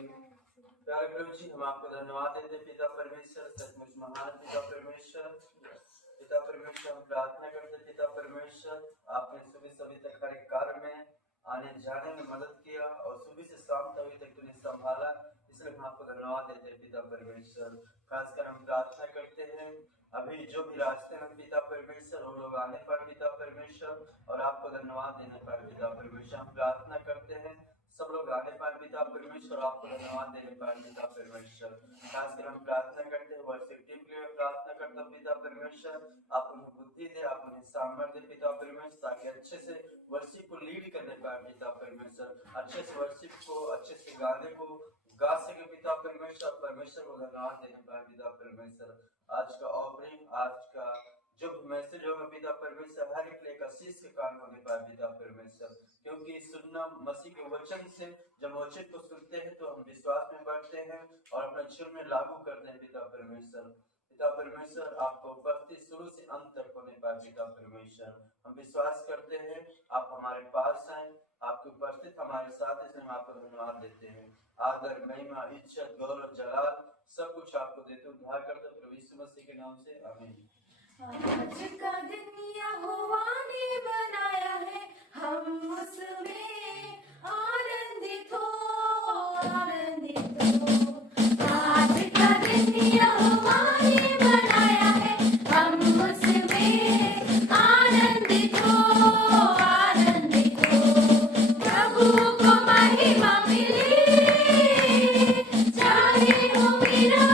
प्यारे प्रभु जी, हम आपको धन्यवाद देते पिता परमेश्वर, सचमुच महान पिता परमेश्वर। पिता परमेश्वर, हम प्रार्थना करते पिता परमेश्वर, आपने सुबह से अभी तक हर एक कार्य में आने जाने में मदद किया और सुबह से शाम तक अभी तक तूने संभाला, इसलिए हम आपको धन्यवाद देते पिता परमेश्वर। खासकर हम प्रार्थना करते हैं अभी जो भी रास्ते में पिता परमेश्वर वो लोग आने पर पिता परमेश्वर और आपको धन्यवाद देने पर पिता परमेश्वर। हम प्रार्थना करते हैं सब लोग आने पाए पिता परमेश्वर, आपको धन्यवाद देने पाए पिता परमेश्वर। खासकर हम प्रार्थना करते हैं वर्षिप टीम के लिए प्रार्थना करता हूँ पिता परमेश्वर, आप उन्हें बुद्धि दे, आप उन्हें सामर्थ्य दे पिता परमेश्वर, ताकि अच्छे से वर्षिप को लीड करने पाए पिता परमेश्वर, अच्छे से वर्षिप को, अच्छे से गाने को गा सके पिता परमेश्वर। परमेश्वर को धन्यवाद देने पाए पिता परमेश्वर। आज का ऑफरिंग, आज का जो मैसेज होगा पिता परमेश्वर, हर एक लेकर शीश के कारण होने पाए पिता परमेश्वर, क्योंकि सुनना मसीह के वचन से, जब वचन को सुनते हैं तो हम विश्वास में बढ़ते हैं और अपने जीवन में लागू करते हैं पिता परमेश्वर। पिता परमेश्वर, आपको उपस्थित शुरू से अंत तक होने पाए पिता परमेश्वर। हम विश्वास करते हैं आप हमारे पास हैं, आपकी उपस्थित हमारे साथ, इसलिए हम आपको धन्यवाद देते हैं। आदर, महिमा, इज्जत, गौरव, जलाल सब कुछ आपको देते उद्धार करते प्रभु यीशु मसीह के नाम से, आमीन। आज का दिन यहोवा ने बनाया है, हम उसमें आनंदित हो, आनंदित हो। आज का दिन यहोवा ने बनाया है, हम उसमें आनंदित हो, आनंदित हो। प्रभु को महिमा मिले, चाहे हो मेरा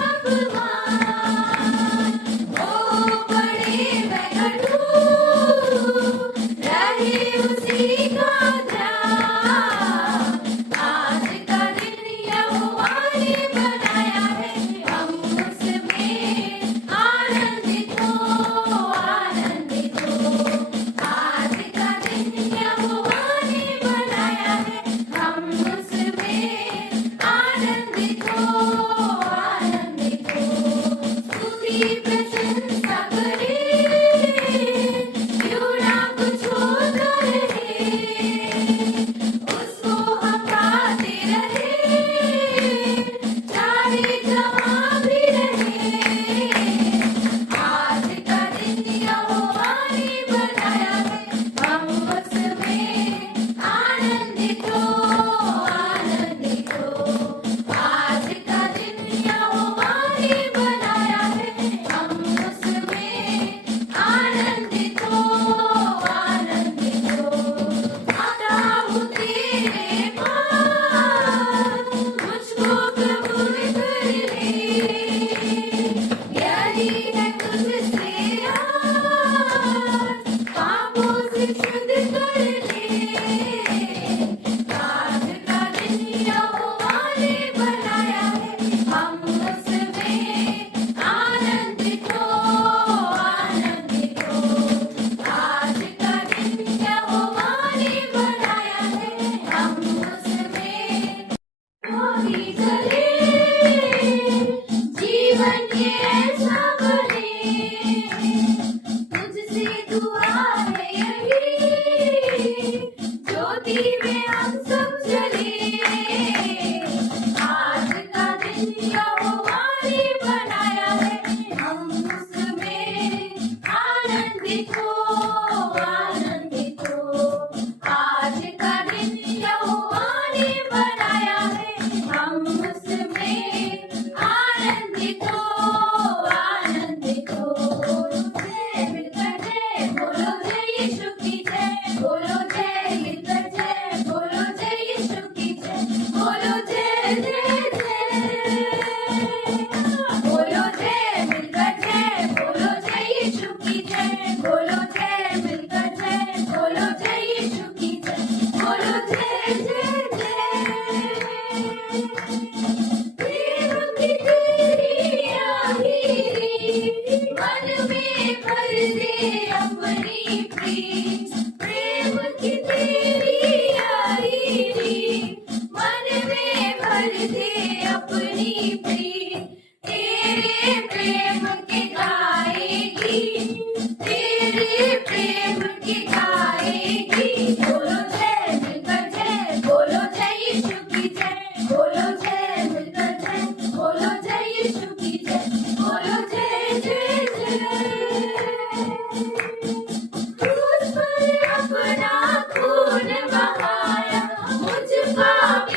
बोलो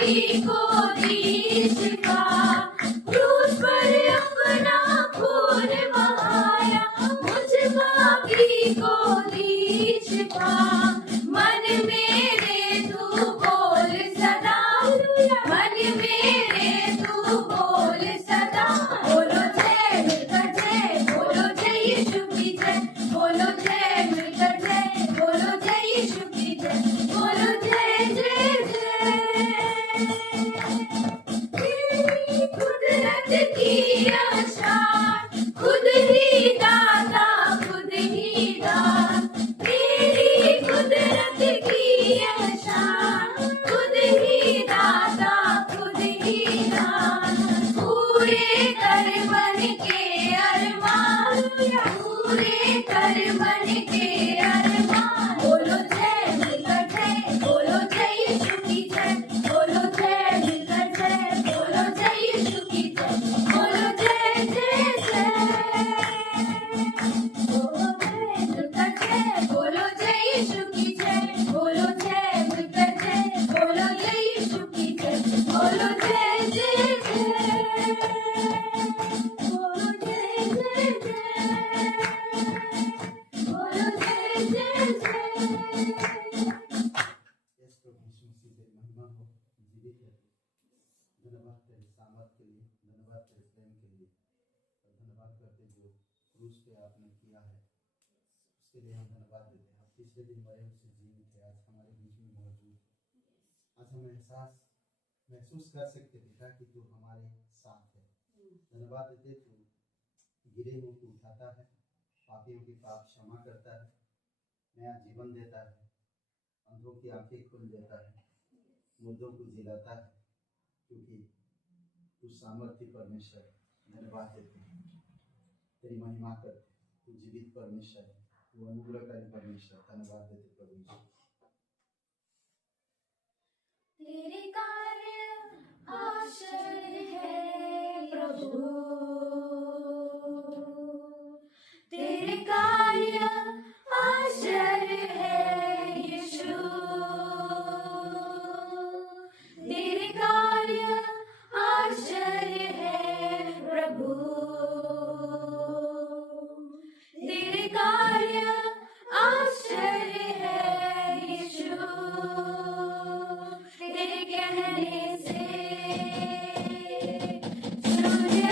बीमारी को दी शिफा, क्रूस पर अपना खून बहाया, मुझ पापी को दी शिफा। मन मेरे तू बोल सदा, मन मेरे तू बोल सदा, बोलो जय मिलकर जय, बोलो जय यीशु की जय, बोलो जय मिलकर जय, बोलो जय यीशु की जय, बोलो जय जय जय। तेरी कुदरत की आशा, खुद ही दाता खुद ही दान, तेरी कुदरत की आशा, खुद ही दाता खुद ही दान। पूरे कर बन के अरमान, पूरे कर बन के अरमान, बोलो जय मिलकर जय, बोलो जय यीशु की जय, बोलो जय मिलकर जय, बोलो जय यीशु की जय, बोलो जय जय जय। बोलो जय मिलकर जय, बोलो जय यीशु की जय, बोलो जय मिलकर जय, बोलो जय यीशु की जय, बोलो जय जय जय, बोलो जय जय जय, बोलो जय जय जय। यस प्रभु यीशु मसीह तेरी महिमा हो, जीवित है। धन्यवाद तेरे सामर्थ के लिए, धन्यवाद तेरे प्रेम के लिए, और धन्यवाद करते जो क्रूस पे आपने किया है उसके लिए हम धन्यवाद देते हैं। आप पिछले दिन मरे उससे जीवित है, आज हमारे बीच में मौजूद है। आज हम महसूस कर सकते पिता कि तू हमारे साथ है। धन्यवाद देते तू गिरे हुए को उठाता है, पापियों की पाप क्षमा करता है, नया जीवन देता है, अंधों की आंखें खोल देता है, मुर्दों को जिलाता है, क्योंकि तू सामर्थ्य परमेश्वर है। धन्यवाद देते हैं, तेरी महिमा करते, तू जीवित परमेश्वर है, तू अनुग्रहकारी परमेश्वर। धन्यवाद देते प्रभु यीशु। तेरे कार्य आश्चर्य है प्रभु, तेरे कार्य आश्चर्य है यीशु, तेरे कार्य आश्चर्य है प्रभु, तेरे कार्य आश्चर्य है यीशु। तेरे कहने से सूर्य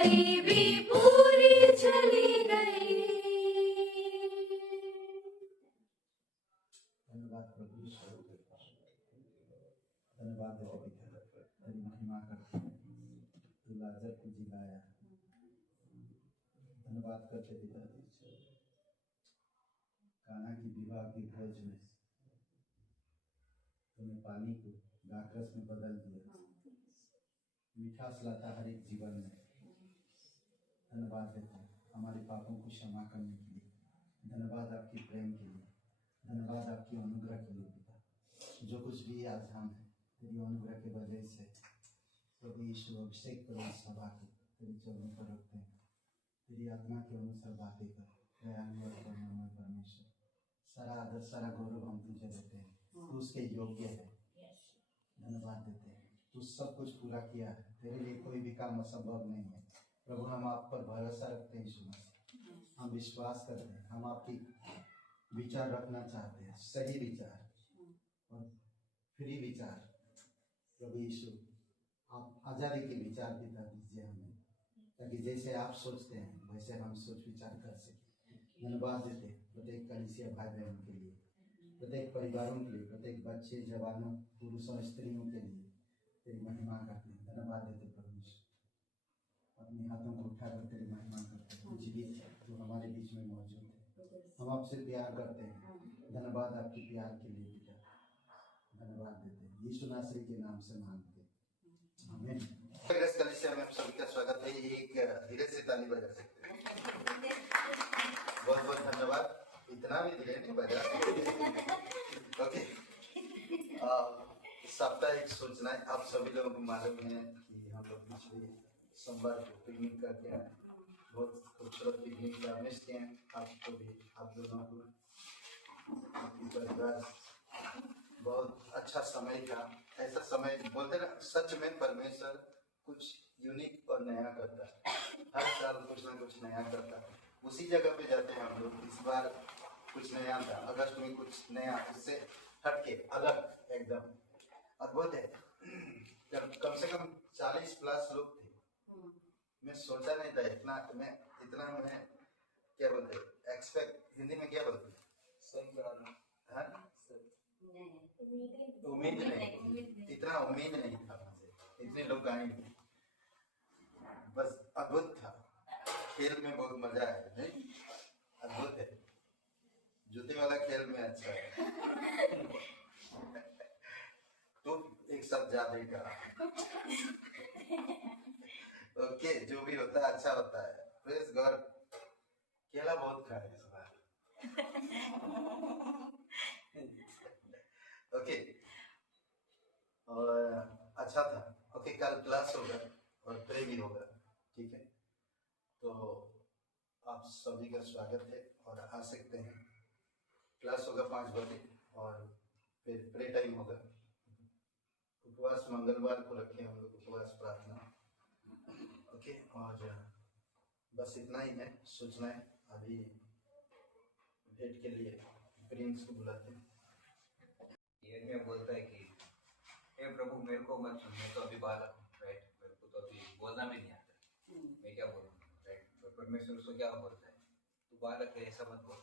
गरीबी पूरी चली गई। धन्यवाद प्रभु ईश्वर, धन्यवाद देते पिता, तेरी महिमा करते हैं। तू लाजर को जिलाया, धन्यवाद करते पिता ईश्वर। कान्हा की विवाह की भोज में तूने पानी को द्राक्षरस में बदल दिया, मिठास लाता हर एक जीवन में। धन्यवाद देते हैं हमारे पापों को क्षमा करने के लिए। धन्यवाद आपकी प्रेम के लिए, धन्यवाद आपकी अनुग्रह के लिए पिता। जो कुछ भी आज हम हैं तेरी अनुग्रह के वजह से प्रभु यीशु अभिषेक करो इस सभा को, तेरे चरणों पर रखते हैं। तेरी आत्मा के अनुसार बातें कर, दयालु और करुणामय परमेश्वर। सारा आदर सारा गौरव हम तुझे देते हैं, तू उसके योग्य है। धन्यवाद देते हैं, तू सब कुछ पूरा किया है, तेरे लिए कोई भी काम असंभव नहीं है। प्रभु हम आप पर भरोसा रखते हैं यीशु मसीह, हम विश्वास करते हैं, हम आपकी विचार रखना चाहते हैं, सही विचार और फ्री विचार। प्रभु यीशु आप आज़ादी के विचार पिता दीजिए हमें, ताकि जैसे आप सोचते हैं वैसे हम सोच विचार कर सकें। धन्यवाद देते हैं प्रत्येक कलीसिया भाई बहनों के लिए, प्रत्येक परिवारों के लिए, प्रत्येक बच्चे जवानों पुरुषों स्त्रियों के लिए तेरी महिमा करते हैं। धन्यवाद देते प्रभु यीशु, अपने हाथों को उठाकर तेरी महिमा करते हैं। जीवित है जो हमारे बीच में मौजूद है, हम आपसे प्यार करते हैं। धन्यवाद आपके प्यार के लिए पिता, धन्यवाद देते हैं यीशु नासरी के नाम से मांगते हैं, आमीन। ग्रेस कलीसिया में आप सभी का स्वागत है। एक धीरे से ताली बजा सकते हैं। बहुत बहुत धन्यवाद। इतना भी धीरे नहीं बजा। ओके, साप्ताहिक सूचना आप सभी लोगों को मालूम है कि हम लोग पिछले सोमवार को पिकनिक करके आए, बहुत खूबसूरत पिकनिक का मिस किए हैं। आपको भी, आप दोनों को, आपकी परिवार, बहुत अच्छा समय था। ऐसा समय बोलते ना, सच में परमेश्वर कुछ यूनिक और नया करता है, हर साल कुछ ना कुछ नया करता है। उसी जगह पे जाते हैं हम लोग। इस बार कुछ नया था, अगस्त में कुछ नया, उससे हटके अलग एकदम अद्भुत है। कम से कम 40 प्लस लोग थे। मैं सोचा नहीं था इतना मैं क्या बोलते एक्सपेक्ट, हिंदी में क्या बोलते, उम्मीद नहीं, इतना उम्मीद नहीं था मुझे, इतने लोग आएंगे। बस अद्भुत था। खेल में बहुत मजा आया, नहीं अद्भुत है। जूते वाला खेल में अच्छा है। तो एक साथ जा देगा। ओके, जो भी होता है अच्छा होता है। Praise God. केला बहुत खाए इस बार। ओके, और अच्छा था। ओके, कल क्लास होगा और प्रे भी होगा, ठीक है। तो आप सभी का स्वागत है और आ सकते हैं। क्लास होगा 5 बजे और फिर प्रे टाइम होगा। उपवास मंगलवार को रखे हम लोग, उपवास प्रार्थना। ओके, और बस इतना ही है सूचना है। अभी भेंट के लिए प्रिंस को बुलाते हैं। ये बोलता है कि हे प्रभु मेरे को मत सुन, मैं तो अभी बालक हूँ, राइट। मेरे को तो अभी बोलना भी नहीं आता, मैं क्या बोलूँ, राइट। तो परमेश्वर उसको क्या बोलता है, तू बालक है ऐसा मत बोल,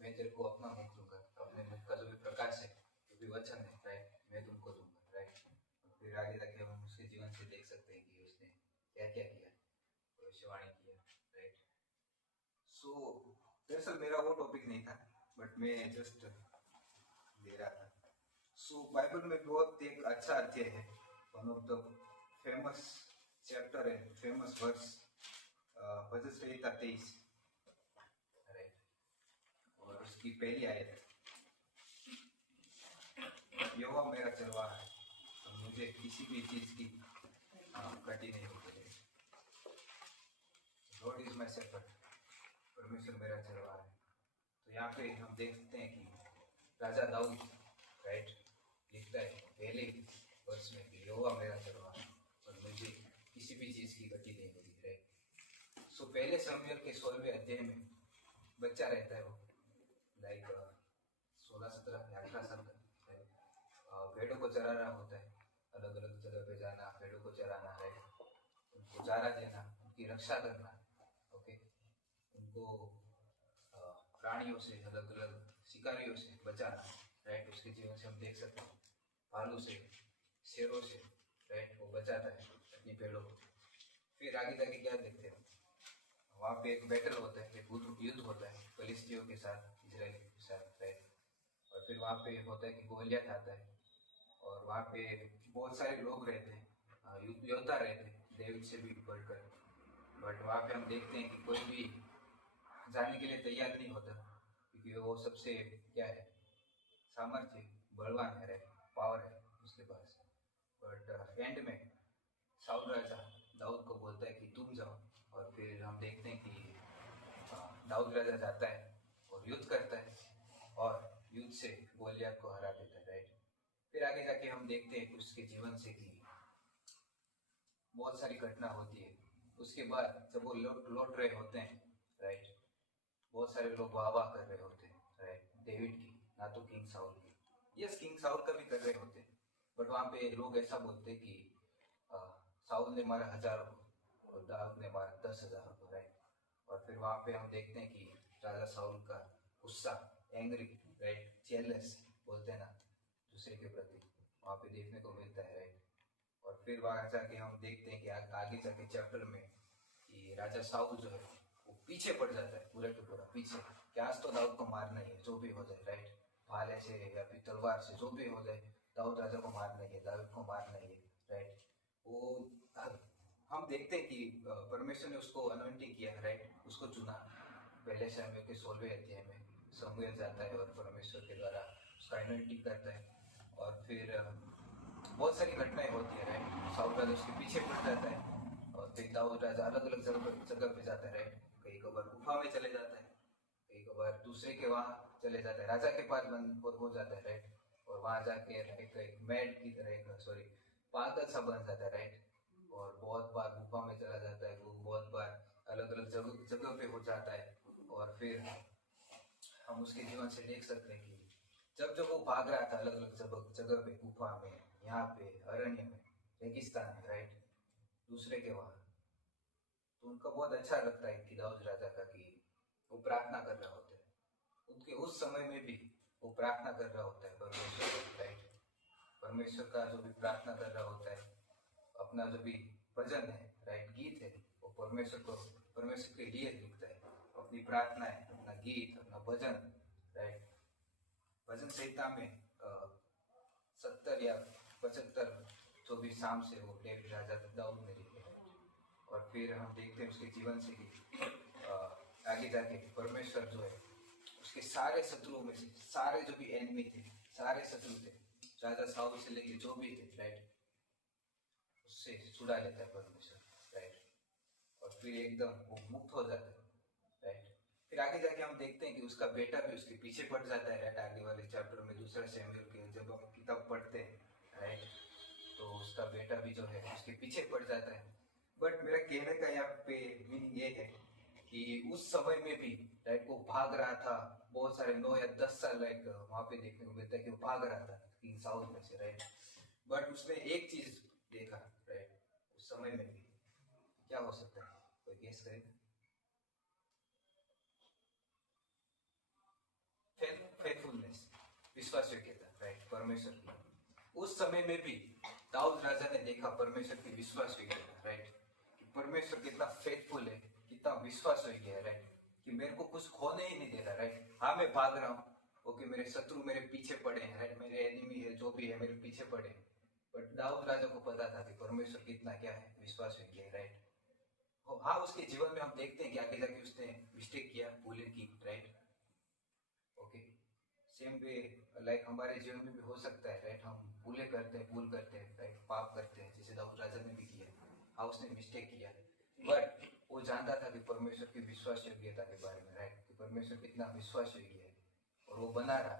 मैं तेरे को अपना मुख दूंगा, अपने मुख का जो भी प्रकाश है, जो भी वचन है, राइट, मैं तुमको दूंगा, राइट। फिर आगे जाके हम उसके जीवन से देख सकते हैं कि उसने क्या क्या किया, भविष्यवाणी किया, राइट। सो दरअसल मेरा वो टॉपिक नहीं था, बट मैं जस्ट दे रहा था। सो बाइबल में बहुत एक अच्छा अध्याय है, one of the famous chapter है, फेमस वर्स, भजन संहिता 23, राइट। और उसकी पहली आयत, यहोवा मेरा चरवाहा है, तो मुझे किसी भी चीज की घटी नहीं होगी। गॉड इज माय शेफर्ड, परमेश्वर मेरा चरवाहा है। तो यहाँ पे हम देखते हैं कि राजा दाऊद, राइट, लिखता है पहले वर्ष में कि यहोवा मेरा चरवाहा है और मुझे किसी भी चीज की घटी नहीं होगी, राइट। सो पहले शमूएल के 16वें अध्याय में बच्चा रहता है, वो लाइक 16-17 या 18 साल का, भेड़ों को चराना होता है, अलग अलग जगह पे जाना, भेड़ों को चराना, राइट, उनको चारा देना, उनकी रक्षा करना, ओके, उनको प्राणियों से, अलग अलग शिकारियों से बचाना, राइट। उसके जीवन से हम देख सकते हैं भालू से, शेरों से, राइट, वो बचाता है अपनी भेड़ों को। फिर आगे जाके क्या देखते हैं, वहाँ पे एक बैटल होता है, एक युद्ध होता है फिलिस्तियों के साथ, इजराइल के साथ, राइट। और फिर वहाँ पे होता है कि गोलियत आता है, और वहाँ पे बहुत सारे लोग रहते हैं, योद्धा रहते हैं, डेविड से भी बढ़कर। बट वहाँ पे हम देखते हैं कि कोई भी जाने के लिए तैयार नहीं होता, क्योंकि वो सबसे क्या है, सामर्थ्य, बलवान है, पावर है उसके पास। बट एंड में साउल राजा दाऊद को बोलता है कि तुम जाओ, और फिर हम देखते हैं कि दाऊद राजा जाता है और युद्ध करता है, और युद्ध से गोलियत को हरा देता है, राइट। फिर आगे जाके हम देखते हैं कि उसके जीवन से कि बहुत सारी घटना होती है। उसके बाद जब वो लौट रहे होते हैं, राइट, बहुत सारे लोग वाह वाह कर रहे होते हैं, राइट, डेविड की, ना तो किंग साउल की। यस, किंग साउल का भी कर रहे होते हैं, बट वहाँ पे लोग ऐसा बोलते हैं कि साउल ने मारा 1000 को और दाऊद ने मारा 10,000 को, राइट। और फिर वहाँ पे हम देखते हैं कि राजा साउल का गुस्सा, एंग्री, राइट, जेलस बोलते हैं ना दूसरे के प्रति, वहाँ पे देखने को मिलता है, राइट। और फिर वहाँ जाके हम देखते हैं कि आगे जाके चैप्टर में कि राजा साउल जो है वो पीछे पड़ जाता है, पूरे के पूरा पीछे, कि आज तो दाऊद को मारना ही है, जो भी हो जाए, राइट, भाले से या फिर तलवार से, जो भी हो जाए, दाऊद राजा को मारना ही है, दाऊद को मारना ही है, राइट। वो हम देखते हैं कि परमेश्वर ने उसको अनॉइंटिंग किया, राइट, उसको चुना। पहले समय के 16वें अध्याय में समूएल जाता है और परमेश्वर के द्वारा उसका अनॉइंटिंग करता है, और फिर बहुत सारी घटनाएं होती है, राइट। साउल राजा उसके पीछे पड़ जाता है, और फिर दाऊद राजा अलग अलग जगह पे जाता है, राइट। कई कबार गुफा में चले जाता है, कई कबार दूसरे के वहाँ चले जाता है, राजा के पास हो जाता है, राइट। और वहाँ जाके एक मैड की तरह, पागल सा बन जाता है, राइट। और बहुत बार गुफा में चला जाता है, वो बहुत बार अलग अलग जगह पे हो जाता है। और फिर हम उसके जीवन से देख सकते हैं कि जब वो भाग रहा था अलग अलग जगह पे, गुफा में, यहाँ पे, अरण्य में, रेगिस्तान में, राइट, दूसरे के वहाँ, तो उनका बहुत अच्छा लगता है कि दाऊद राजा का कि वो प्रार्थना कर रहा होता है। उनके उस समय में भी वो प्रार्थना कर रहा होता है परमेश्वर, राइट। परमेश्वर का जो भी प्रार्थना कर रहा होता है, अपना जो भी भजन है, राइट, गीत है, वो परमेश्वर के लिए लिखता है, अपनी प्रार्थना है, अपना गीत, अपना भजन, राइट। भजन संहिता में 70 या 75 जो भी शाम से वो डेविड राजा दाऊद ने लिखे, और फिर हम देखते हैं उसके जीवन से कि आगे जाके परमेश्वर जो है उसके सारे शत्रुओं में से, सारे जो भी एनिमी थे, सारे शत्रु थे, राजा साउल से लेके जो भी थे, राइट, उससे छुड़ा लेता है परमेश्वर, राइट। और फिर एकदम वो मुक्त हो जाता है, राइट। फिर आगे जाके हम देखते हैं कि उसका बेटा भी उसके पीछे पड़ जाता है, राइट। आगे वाले चैप्टर में 2 शमूएल के जब हम किताब पढ़ते हैं, राइट, तो उसका बेटा भी जो है उसके पीछे पड़ जाता है। बट मेरा कहने का यहाँ पे मीनिंग ये है कि उस समय में भी, राइट, वो भाग रहा था, बहुत सारे 9 या 10 साल, लाइक वहाँ पे देखने को मिलता है कि वो भाग रहा था किंग साउल में से, राइट। बट उसने एक चीज देखा, राइट, उस समय में भी, क्या हो सकता है, कोई गेस करेगा? फेथफुलनेस, विश्वास योग्यता, राइट, परमेश्वर की। उस समय में भी दाऊद राजा ने देखा परमेश्वर की विश्वास योग्यता, राइट, कि परमेश्वर कितना फेथफुल है, कितना विश्वास योग्य है, राइट, कि मेरे को कुछ खोने ही नहीं दे रहा, राइट। हाँ, मैं भाग रहा हूँ, ओके, मेरे शत्रु मेरे पीछे पड़े हैं, राइट, मेरे एनिमी है, जो भी है, मेरे पीछे पड़े हैं। बट दाऊद राजा को पता था कि परमेश्वर कितना क्या है, विश्वास योग्य है, राइट। हाँ, उसके जीवन में हम देखते हैं कि आगे जाके उसने मिस्टेक किया, भूलें की, right, okay. Same way like हमारे जीवन में भी हो सकता है, राइट, हम भूल करते हैं, राइट, पाप करते हैं, जैसे दाऊद राजा ने भी किया। हाँ, उसने मिस्टेक किया, बट वो जानता था कि परमेश्वर की विश्वास योग्यता के बारे में, राइट, कि परमेश्वर कितना विश्वास योग्य है, और वो बना रहा,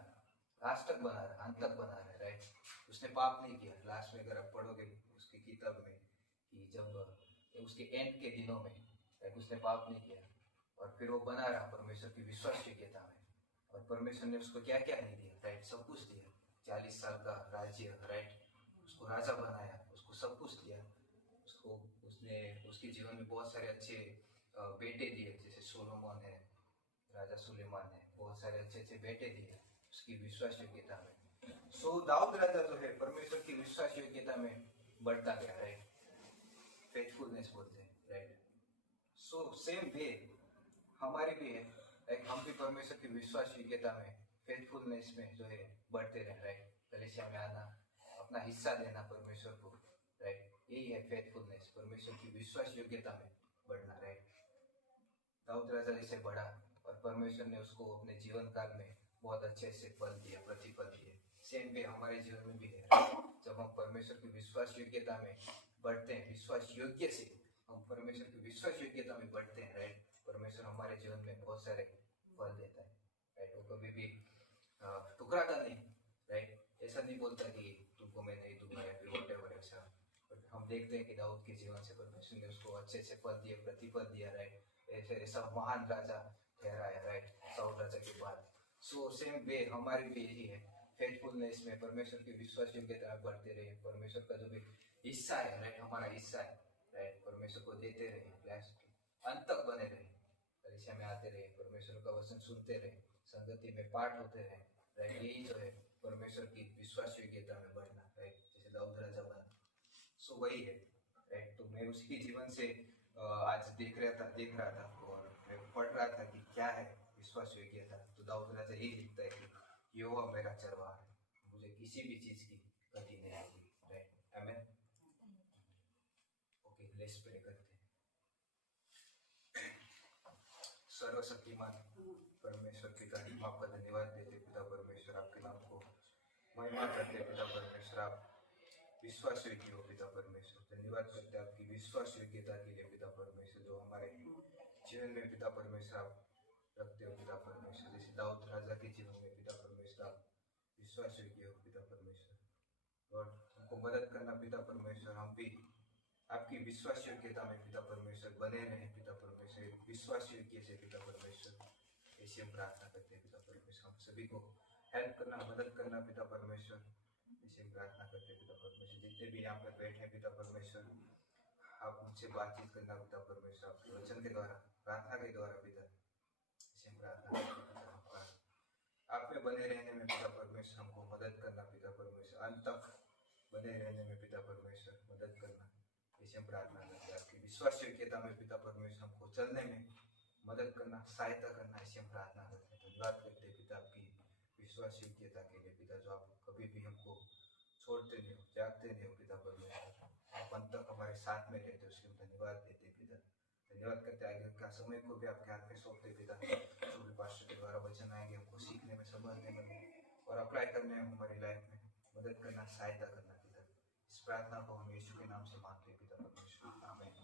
लास्ट तक बना रहा, अंत तक बना रहा, राइट। उसने पाप नहीं किया। लास्ट में अगर आप पढ़ोगे उसकी किताब में कि जब उसके एंड के दिनों में, राइट, उसने पाप नहीं किया, और फिर वो बना रहा परमेश्वर की विश्वास योग्यता में। और परमेश्वर ने उसको क्या क्या नहीं दिया, राइट, सब कुछ दिया। 40 साल का राज्य, राइट, उसको राजा बनाया, उसको सब कुछ दिया, उसको उसने उसने उसके जीवन में बहुत सारे अच्छे बेटे दिए, जैसे सोलोमन है, राजा सुलेमान है, बहुत सारे अच्छे अच्छे बेटे दिए उसकी विश्वास योग्यता में। सो दाऊद राजा जो है परमेश्वर की विश्वास योग्यता में बढ़ता गया, राइट, फेथफुलनेस बोलते हैं, राइट। सो सेम वे हमारी भी है, लाइक हम भी परमेश्वर की विश्वास योग्यता में फेथफुलनेस में जो है बढ़ते रहे, राइट। कलीसिया में आना, अपना हिस्सा देना परमेश्वर को, राइट, यही है फेथफुलनेस, परमेश्वर की विश्वास योग्यता में बढ़ना, राइट। दाऊद राजा जैसे बढ़ा और परमेश्वर ने उसको अपने जीवन काल में बहुत अच्छे से फल दिए, प्रतिफल दिए। सेम वे हमारे जीवन में भी है, जब हम परमेश्वर की विश्वास योग्यता में बढ़ते हैं, विश्वास योग्य से हम परमेश्वर की विश्वास योग्यता में बढ़ते हैं, राइट, परमेश्वर हमारे जीवन में बहुत सारे फल देता है, राइट। वो कभी भी ठुकराता नहीं, राइट, ऐसा नहीं बोलता कि तुमको मैं नहीं दूंगा या फिर व्हाटएवर ऐसा। बट हम देखते हैं कि दाऊद के जीवन से परमेश्वर ने उसको अच्छे से फल दिए, प्रतिफल दिया, राइट, ऐसा महान राजा ठहराया, राइट, साउल राजा के बाद। सो सेम वे हमारी भी यही है, फेथफुलनेस में परमेश्वर की विश्वास योग्यता में बढ़ते रहे, परमेश्वर का जो भी हिस्सा है, राइट, हमारा हिस्सा है, राइट, परमेश्वर को देते रहे, अंत तक बने रहे, कलीसिया में आते रहे, परमेश्वर का वचन सुनते रहे, संगति में पाठ होते रहे, राइट, यही जो है परमेश्वर की विश्वास योग्यता में बढ़ना, राइट, जैसे दाऊद राजा बना। सो वही है, राइट। तो मैं उसके जीवन से आज देख रहा था और मैं पढ़ रहा था कि क्या है विश्वास योग्यता। तो दाऊद राजा यही लिखता है कि यहोवा मेरा चरवाहा है, मुझे किसी भी चीज की कमी नहीं होगी, राइट, आमीन। ओके, लेट्स प्रे करते हैं। सर्वशक्तिमान परमेश्वर पिता, हम आपका धन्यवाद देते पिता परमेश्वर, आपके नाम को महिमा करते पिता परमेश्वर, आप विश्वास योग्य हो पिता परमेश्वर। धन्यवाद करते आपकी विश्वास योग्यता के लिए पिता परमेश्वर, जो हमारे जीवन में पिता परमेश्वर आप रखते हो पिता परमेश्वर। जैसे दाऊद राजा के जीवन में पिता परमेश्वर आप विश्वास योग्य हो पिता परमेश्वर, और हमको मदद करना पिता परमेश्वर, हम भी आपकी विश्वास योग्यता में पिता परमेश्वर बने रहे पिता परमेश्वर, विश्वास योग्य से पिता परमेश्वर, ऐसी हम प्रार्थना करते हैं पिता परमेश्वर। हम सभी को हेल्प करना, मदद करना पिता परमेश्वर, ऐसी हम प्रार्थना करते हैं पिता परमेश्वर। जितने भी यहाँ पर बैठे हैं पिता परमेश्वर, आप उनसे बातचीत करना पिता परमेश्वर, आपके वचन के द्वारा, प्रार्थना के द्वारा पिता, ऐसी हम प्रार्थना करते हैं पिता। आप में बने रहने में पिता परमेश्वर हमको मदद करना पिता परमेश्वर, अंत तक बने रहने में पिता परमेश्वर मदद करना, ऐसे हम प्रार्थना करते हैं। आपकी विश्वास योग्यता में पिता परमेश्वर हमको चलने में मदद करना, सहायता करना, ऐसे हम प्रार्थना करते हैं। धन्यवाद करते हैं पिता आपकी विश्वास योग्यता के लिए पिता, जो आप कभी भी हमको छोड़ते नहीं हो, त्यागते नहीं हो पिता परमेश्वर, आप अंत तक हमारे साथ में रहते, उसके हम धन्यवाद देते पिता। धन्यवाद करते आगे का समय को भी आपके हाथ में सौंपते पिता, जो भी पास्टर के द्वारा वचन आएंगे हमको सीखने में, समझने में और अप्लाई करने में हमारी लाइफ में मदद करना, सहायता करना पिता। इस प्रार्थना को हम यीशु के नाम से मांगते हैं पिता परमेश्वर, आमीन।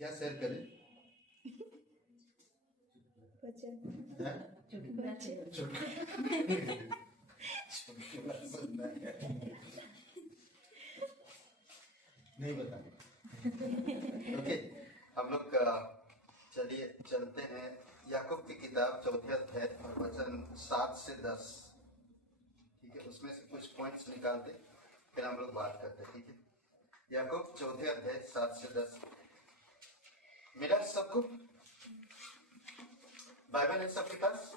क्या शेयर करें? हैं? चुटकुला सुनना है। नहीं बताना। ओके, हम लोग चलिए चलते हैं याकूब की किताब 4 अध्याय और वचन 7 से 10। ठीक है, उसमें से कुछ पॉइंट्स निकालते फिर हम लोग बात करते हैं। ठीक है, याकूब 4 अध्याय 7 से 10। मिला सबको? बाइबल है सबके पास?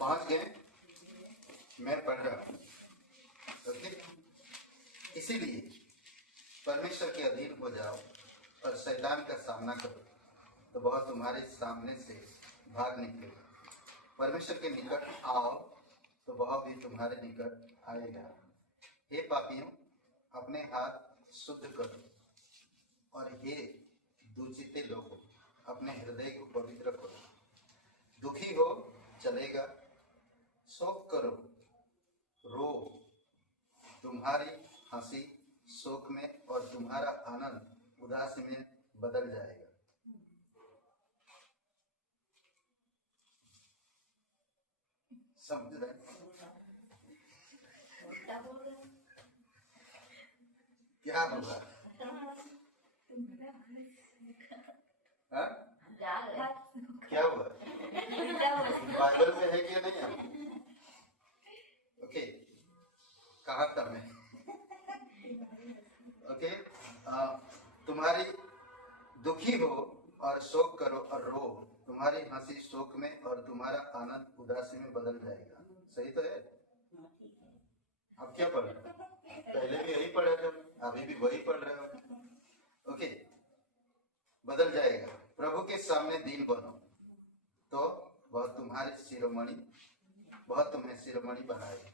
पहुंच गए? मैं पढ़ रहा हूं। ओके, इसीलिए परमेश्वर के अधीन हो जाओ और शैतान का सामना करो तो वह तुम्हारे सामने से भाग निकलेगा। परमेश्वर के निकट आओ तो वह भी तुम्हारे निकट आएगा। हे पापियों, अपने हाथ शुद्ध करो, और हे दूषित लोगों, अपने हृदय को पवित्र करो। दुखी हो चलेगा, शोक करो, रो, तुम्हारी हंसी शोक में और तुम्हारा आनंद उदासी में बदल जाएगा। समझ रहे? क्या होगा? हाँ? क्या हुआ? बाइबल में है कि नहीं है? ओके, कहाँ था मैं? ओके, तुम्हारी दुखी हो और शोक करो और रो, तुम्हारी हंसी शोक में और तुम्हारा आनंद उदासी में बदल जाएगा। सही तो है? अब क्या पढ़ रहे हो? पहले भी यही पढ़ा था, अभी भी वही पढ़ रहे हो। ओके, बदल जाएगा। प्रभु के सामने दीन बनो तो वह तुम्हारे शिरोमणि, वह तुम्हें शिरोमणि बनाएगा।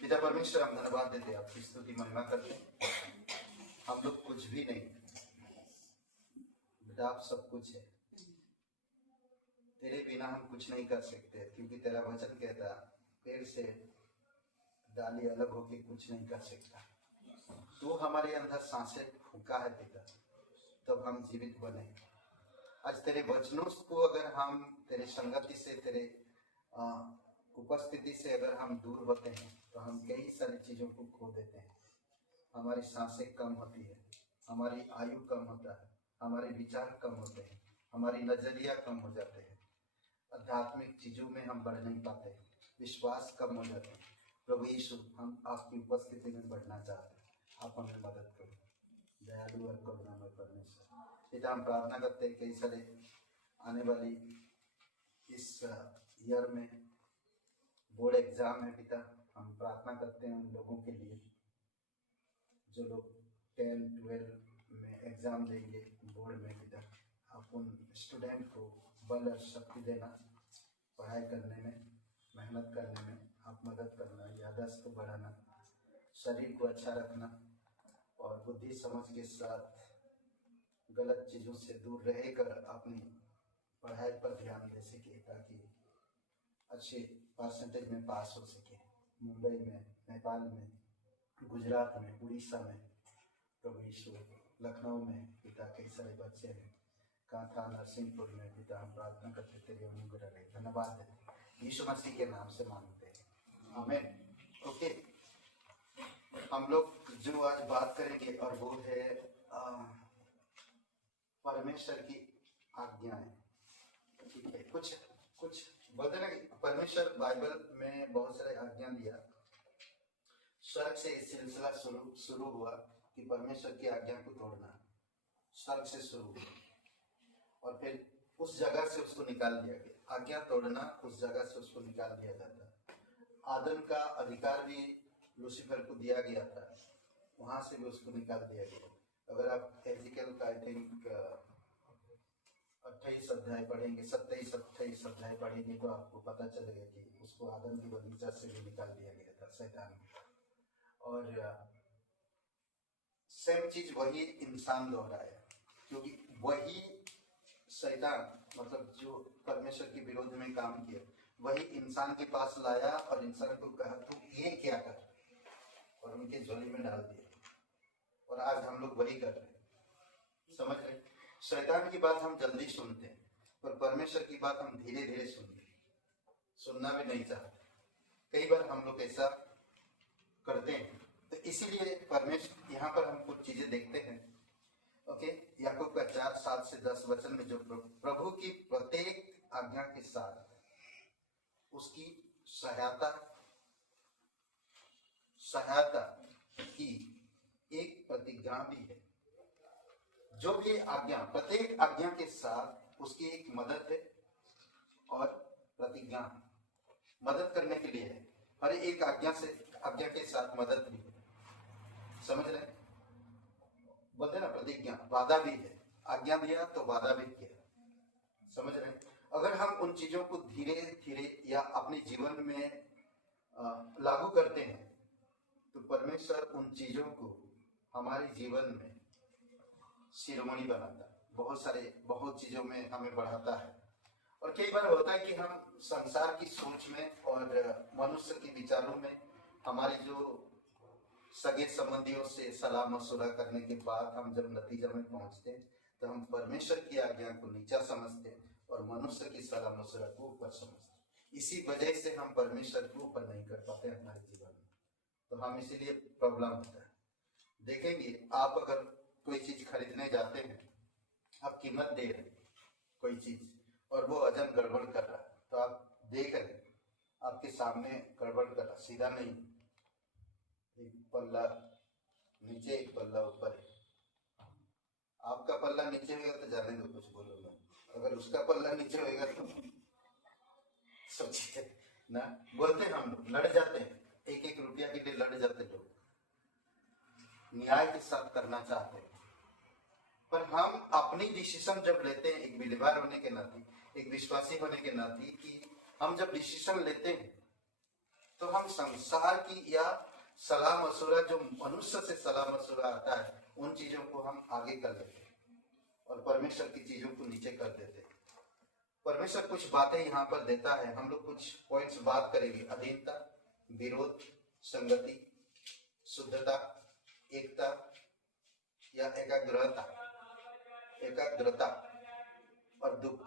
पिता परमेश्वर, हम धन्यवाद देते हैं, आपकी स्तुति महिमा करते हैं। हम लोग कुछ भी नहीं, बेटा आप सब कुछ है। तेरे बिना हम कुछ नहीं कर सकते, क्योंकि तेरा वचन कहता पेड़ से डाली अलग होके कुछ नहीं कर सकता। तू हमारे अंदर सांसें फूंका है पिता, तब हम जीवित बने। आज तेरे वचनों को अगर हम तेरे संगति से, तेरे उपस्थिति से अगर हम दूर होते हैं तो हम कई सारी चीजों को खो देते हैं। हमारी सांसें कम होती है, हमारी आयु कम होता है, हमारे विचार कम होते हैं, हमारी नजरिया कम हो जाते हैं, आध्यात्मिक चीजों में हम बढ़ नहीं पाते, विश्वास कम हो जाता है। प्रभु यीशु, हम आपकी उपस्थिति में बढ़ना चाहते हैं, आप हमें मदद करो। दयालु और करुणामय परमेश्वर, पिता हम प्रार्थना करते हैं कई सारे आने वाली इस ईयर में बोर्ड एग्जाम है पिता, हम प्रार्थना करते हैं उन लोगों के लिए जो लोग 10, 12 में एग्जाम देंगे बोर्ड में। पिता आप उन स्टूडेंट को बल और शक्ति देना, पढ़ाई करने में, मेहनत करने में आप मदद करना, याददाश्त को बढ़ाना, शरीर को अच्छा रखना और बुद्धि समझ के साथ गलत चीज़ों से दूर रहकर अपनी पढ़ाई पर ध्यान दे सके, ताकि अच्छे परसेंटेज में पास हो सके। मुंबई में, नेपाल में, गुजरात में, उड़ीसा में, प्रभु यीशु लखनऊ में पिता कई सारे बच्चे हैं, कांथा नरसिंहपुर में पिता हम प्रार्थना करते तेरे अनुग्रह रहे। धन्यवाद देते यीशु मसीह के नाम से मांगते हैं, आमीन। ओके, हम लोग जो आज बात करेंगे और वो है परमेश्वर की आज्ञाएं। ठीक है, कुछ बोलते ना कि परमेश्वर बाइबल में बहुत सारे आज्ञा दिया। स्वर्ग से इस सिलसिला शुरू हुआ कि परमेश्वर की आज्ञा को तोड़ना, स्वर्ग से शुरू हुआ और फिर उस जगह से उसको निकाल दिया गया। आज्ञा तोड़ना, उस जगह से उसको निकाल दिया जाता। आदम का अधिकार भी लूसीफर को दिया गया था, वहां से भी उसको निकाल दिया गया। अगर आप एजिकल का आई थिंक 28 अध्याय पढ़ेंगे, 27-28 अध्याय पढ़ेंगे तो आपको पता चलेगा कि उसको आदम की बगीचा से भी निकाल दिया गया था शैतान। और सेम चीज वही इंसान दोहराया, क्योंकि वही शैतान मतलब जो परमेश्वर के विरोध में काम किया, वही इंसान के पास लाया और इंसान को कहा तू ये क्या कर, और उनके झोली में डाल दिया। और आज हम लोग वही कर रहे हैं, समझ रहे। शैतान की बात हम जल्दी सुनते हैं, पर परमेश्वर की बात हम धीरे धीरे सुनते हैं, सुनना भी नहीं चाहते। कई बार हम लोग ऐसा करते हैं। तो इसीलिए परमेश्वर यहाँ पर हम कुछ चीजें देखते हैं। ओके, याकूब का 4:7 से 10 वचन में जो प्रभु की प्रत्येक आज्ञा के साथ उसकी सहायता की एक प्रतिज्ञा भी है। जो भी आज्ञा, प्रत्येक आज्ञा के साथ उसकी एक मदद है और प्रतिज्ञा मदद करने के लिए है। हर एक आज्ञा के साथ मदद भी है। समझ रहे हैं? बोलते ना प्रतिज्ञा, वादा भी है। आज्ञा दिया तो वादा भी किया। समझ रहे हैं? अगर हम उन चीजों को धीरे धीरे या अपने जीवन में लागू करते हैं तो परमेश्वर उन चीजों को हमारे जीवन में शिरोमणि बनाता है, बहुत चीजों में हमें बढ़ाता है। और कई बार होता है कि हम संसार की सोच में और मनुष्य के विचारों में हमारे जो सगे संबंधियों से सलाह मशुरा करने के बाद हम जब नतीजा में पहुंचते हैं तो हम परमेश्वर की आज्ञा को नीचा समझते हैं और मनुष्य की सलाह मशुरा को ऊपर समझते हैं। इसी वजह से हम परमेश्वर को ऊपर नहीं कर पाते हमारे जीवन में, तो हम इसीलिए प्रॉब्लम होता है। देखेंगे, आप अगर कोई चीज खरीदने जाते हैं, आप कीमत दे रहे कोई चीज और वो वजन गड़बड़ कर रहा है, तो आप देख रहे आपके सामने गड़बड़ कर रहा, सीधा नहीं, एक पल्ला नीचे एक पल्ला ऊपर है। आपका पल्ला नीचे होगा तो जाने दो, कुछ बोलो ना। अगर उसका पल्ला नीचे होगा तो सोचिए ना। बोलते हैं हम लोग, लड़ जाते हैं, एक एक रुपया के लिए लड़ जाते लोग, न्याय के साथ करना चाहते हैं। पर हम अपनी डिसीजन जब लेते हैं, एक बिलीवर होने के नाते, एक विश्वासी होने के नाते, कि हम जब डिसीजन लेते हैं तो हम संसार की या सलाह मशुरा, जो मनुष्य से सलाह मशुरा आता है, उन चीजों को हम आगे कर लेते हैं और परमेश्वर की चीजों को नीचे कर देते हैं। परमेश्वर कुछ बातें यहाँ पर देता है, हम लोग कुछ पॉइंट्स बात करेंगे। अधीनता, विरोध, संगति, शुद्धता, एकता या एकाग्रता और दुख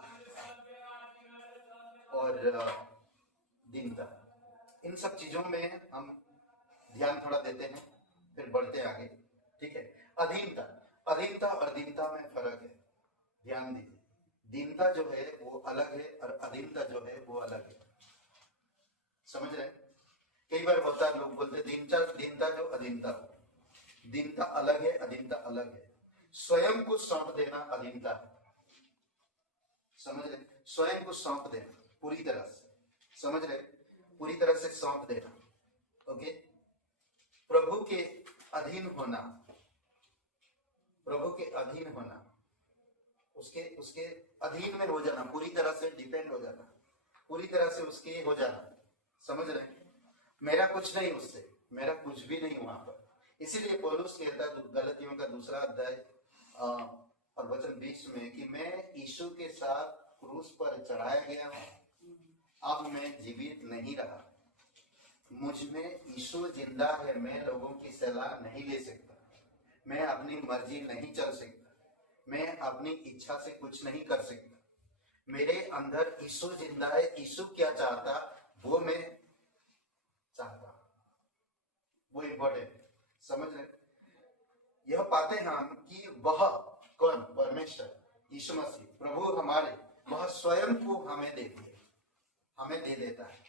और दीनता, इन सब चीजों में हम ध्यान थोड़ा देते हैं, फिर बढ़ते आगे। ठीक है, अधीनता और दीनता में फर्क है, ध्यान दीजिए। दीनता जो है वो अलग है और अधीनता जो है वो अलग है। समझ रहे हैं? कई बार होता है, लोग बोलते दीनता जो अधीनता हो। दीनता अलग है, अधीनता अलग है। स्वयं को सौंप देना अधीनता है। समझ रहे? स्वयं को सौंप देना पूरी तरह से, समझ रहे? पूरी तरह से सौंप देना। ओके, प्रभु के अधीन होना, प्रभु के अधीन होना, उसके अधीन में हो जाना, पूरी तरह से डिपेंड हो जाना, पूरी तरह से उसके हो जाना। समझ रहे? मेरा कुछ नहीं उससे, मेरा कुछ भी नहीं वहां पर। इसीलिए पौलुस कहता है गलतियों का 2 अध्याय और वचन 20 में कि मैं यीशु के साथ क्रूस पर चढ़ाया गया हूं, अब मैं जीवित नहीं रहा, मुझ में यीशु जिंदा है। मैं लोगों की सलाह नहीं ले सकता, मैं अपनी मर्जी नहीं चल सकता, मैं अपनी इच्छा से कुछ नहीं कर सकता। मेरे अंदर यीशु जिंदा है। यीशु क्या चाहता वो मैं चाहता, वो इम्पोर्टेंट। समझ रहे? यह पाते हम कि वह कौन? परमेश्वर, यीशु मसीह, प्रभु हमारे, वह स्वयं को हमें दे देता है।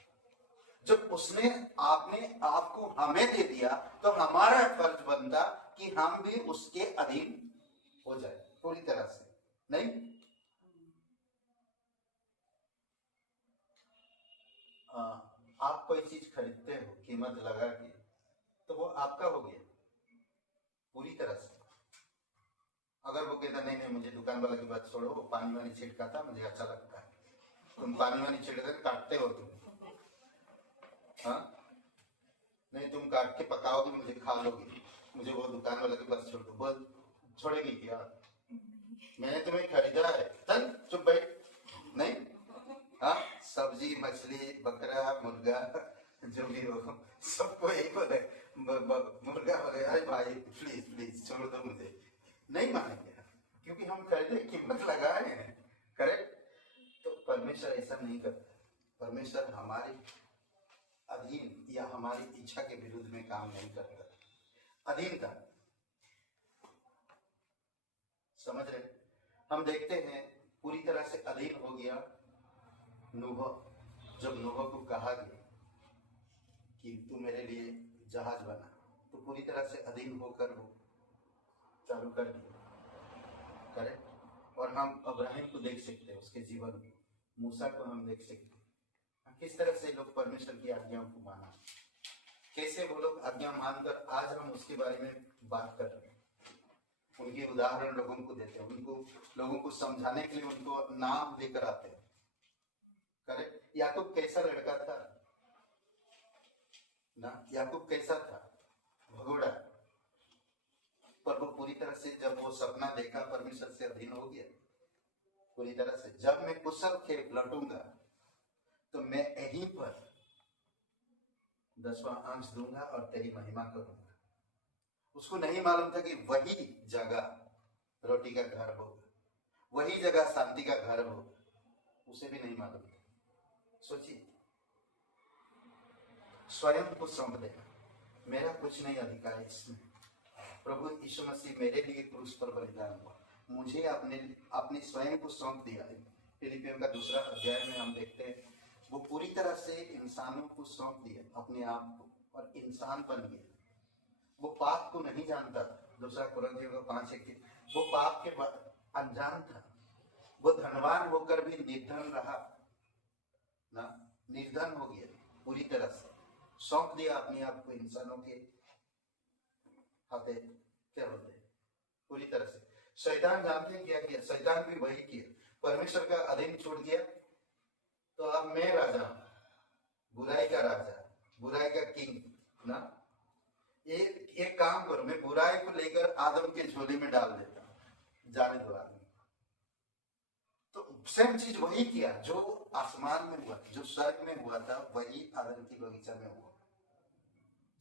जब उसने अपने आप को हमें दे दिया तो हमारा फर्ज बनता कि हम भी उसके अधीन हो जाए पूरी तरह से। नहीं, आप कोई चीज खरीदते हो कीमत लगा के, तो वो आपका हो गया पूरी तरह से। अगर वो कहता नहीं मुझे दुकान वाला की बात छोड़ो, वो पानी वानी छिड़का था, मुझे अच्छा लगता है, तुम पानी वानी छिड़कर काटते हो तुम, हाँ नहीं तुम काट के पकाओगे, मुझे खा लोगे, मुझे वो दुकान वाला की बात छोड़ दो, बोल छोड़ेगी क्या? मैंने तुम्हें खरीदा है, चल चुप बैठ। नहीं, हाँ सब्जी, मछली, बकरा, मुर्गा, जो भी हो, सबको यही बोले, मुर्गा बोले अरे भाई प्लीज छोड़ दो मुझे, नहीं मानेंगे क्योंकि हम खरीदे, कीमत लगाए हैं, करेक्ट। तो परमेश्वर ऐसा नहीं करता। परमेश्वर हमारे अधीन या हमारी इच्छा के विरुद्ध में काम नहीं करता। अधीनता, समझ रहे? हम देखते हैं पूरी तरह से अधीन हो गया नूह। जब नूह को कहा गया कि तू मेरे लिए जहाज बना, तो पूरी तरह से अधीन होकर वो चालू कर दिया, करेक्ट। और हम अब्राहिम को देख सकते हैं, उसके जीवन में मूसा को हम देख सकते हैं किस तरह से लोग परमेश्वर की आज्ञाओं को माना, कैसे वो लोग आज्ञा मानकर आज हम उसके बारे में बात कर रहे हैं। उनके उदाहरण लोगों को देते हैं, उनको लोगों को समझाने के लिए उनको नाम लेकर आते हैं, करेक्ट। याकूब कैसा लड़का था ना, याकूब कैसा था, भगोड़ा। पर वो पूरी तरह से जब वो सपना देखा, परमेश्वर से अधीन हो गया पूरी तरह से। जब मैं कुशल खेत लौटूंगा तो मैं यहीं पर 10वां अंश दूंगा और तेरी महिमा करूंगा। उसको नहीं मालूम था कि वही जगह रोटी का घर होगा, वही जगह शांति का घर होगा, उसे भी नहीं मालूम था। सोचिए, स्वयं को सौंप देना, मेरा कुछ नहीं अधिकार इसमें। प्रभु यीशु मसीह मेरे लिए क्रूस पर बलिदान हुआ, मुझे अपने स्वयं को सौंप दिया। फिलिपियों का 2 अध्याय में हम देखते हैं वो पूरी तरह से इंसानों को सौंप दिया, अपने आप को, और इंसान बन गया। वो पाप को नहीं जानता था। 2 कुरिन्थियों का 5:21, वो पाप के अनजान था। वो धनवान होकर भी निर्धन रहा ना, निर्धन हो गया, पूरी तरह से सौंप दिया अपने आप को इंसानों के हाथे, क्या बोलते हैं, पूरी तरह से। शैतान जानते हैं क्या किया? शैतान भी वही किया, परमेश्वर का अधीन छोड़ दिया। तो अब मैं राजा हूं, बुराई का राजा, बुराई का किंग ना। एक काम करो, मैं बुराई को लेकर आदम के झोले में डाल देता हूं, जाने दो आदमी। तो सेम चीज वही किया जो आसमान में हुआ, जो स्वर्ग में हुआ था, वही आदम की बगीचा में हुआ,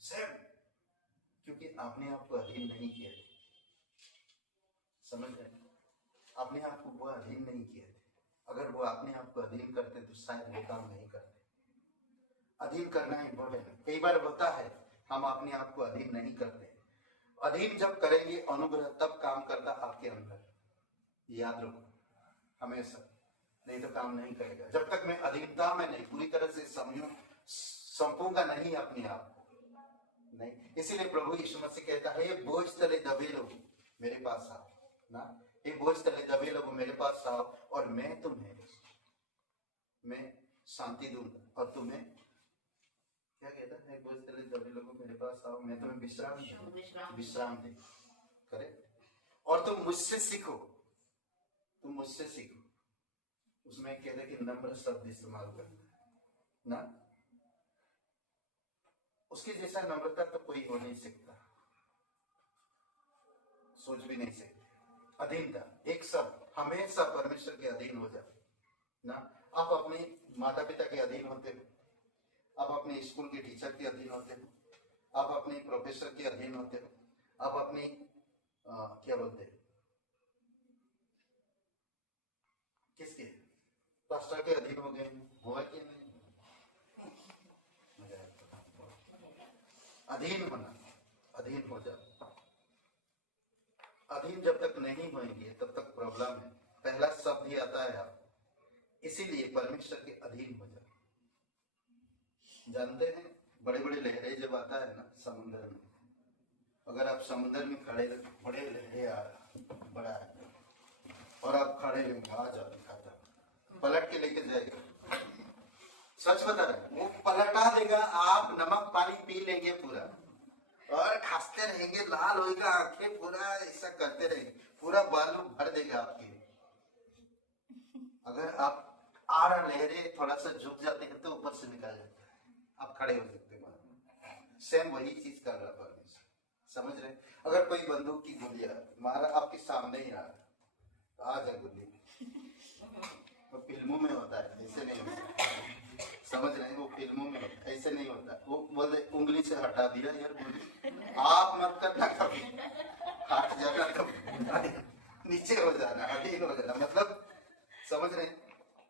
सेम। क्योंकि आपने आप को अधीन नहीं किया, समझ रहे? अपने आप को वो अधीन नहीं किए थे। अगर वो अपने आप को अधीन करते तो शायद वो काम नहीं करते। अधीन करना इम्पोर्टेंट है। कई बार होता है हम अपने आप को अधीन नहीं करते। अधीन जब करेंगे अनुग्रह तब काम करता आपके अंदर, याद रखो हमेशा, नहीं तो काम नहीं करेगा। जब तक मैं अधीनता में नहीं पूरी तरह से संपूंगा नहीं अपने आप को, नहीं। इसीलिए प्रभु यीशु मसीह कहता है, बोझ तले दबे लोग मेरे पास आओ ना, ये बोझ तले दबे लोग मेरे पास आओ और मैं शांति दूंगा। और तुम्हें क्या कहता है, बोझ तले दबे लोग मेरे पास आओ, मैं तुम्हें विश्राम दे, करेक्ट। और तुम मुझसे सीखो, उसमें कहता है कि नम्र शब्द इस्तेमाल करना ना, उसके जैसा नम्रता तो कोई हो नहीं सकता, सोच भी नहीं सकते। अधीनता, एक शब्द, हमेशा परमेश्वर के अधीन हो जाए ना। आप अपने माता पिता के अधीन होते हो, आप अपने स्कूल के टीचर के अधीन होते हो, आप अपने प्रोफेसर के अधीन होते हो, आप अपने क्या बोलते हैं, किसके, पास्टर के अधीन हो गए, हुआ कि नहीं? अधीन होना, अधीन हो जाओ। अधीन जब तक नहीं होंगे तब तक प्रॉब्लम है। पहला शब्द ही आता है आप, इसीलिए परमेश्वर के अधीन हो जाओ। जानते हैं बड़े बड़े लहरें जब आता है ना समुद्र में, अगर आप समुद्र में खड़े, बड़े लहरें आ रहा बड़ा है और आप खड़े हैं, आ जाओ, खाता पलट के लेके जाएगा, सच बता रहे, वो पलटा देगा, आप नमक पानी पी लेंगे पूरा और खांसते रहेंगे, लाल होएगा, आंखें पूरा ऐसा करते रहेंगे, पूरा बालू भर देगा आपके। अगर आप आ रहा लहरें थोड़ा सा झुक जाते हैं तो ऊपर से निकाल जाते हैं, आप खड़े हो सकते हैं। सेम वही चीज कर रहा परमेश्वर, समझ रहे? अगर कोई बंदूक की गोलियां मारा आपके सामने ही आ रहा तो आ जा गोली, वो फिल्मों में होता है, ऐसे नहीं होता, समझ रहे हैं? वो फिल्मों में होता है, ऐसे नहीं होता। वो बोले उंगली से हटा दिया यार गोली, आप मत करना कभी, हट जाना कभी, नीचे हो जाना, अधीन हो जाना, मतलब समझ रहे हैं?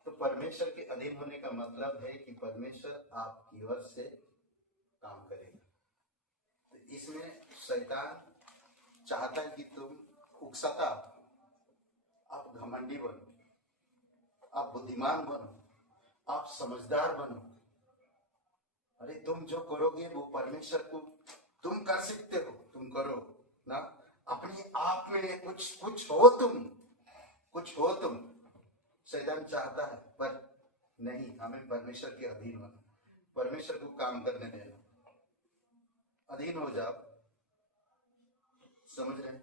तो परमेश्वर के अधीन होने का मतलब है कि परमेश्वर आपकी ओर से काम करेगा। तो इसमें शैतान चाहता है कि तुम उकसाता, आप घमंडी बनो, आप बुद्धिमान बनो, आप समझदार बनो। अरे तुम जो करोगे वो परमेश्वर को तुम कर सकते हो, तुम करो ना, अपने आप में कुछ हो तुम। शैतान चाहता है, पर नहीं, हमें परमेश्वर के अधीन होना, परमेश्वर को काम करने देना, अधीन हो जाओ। समझ रहे हैं?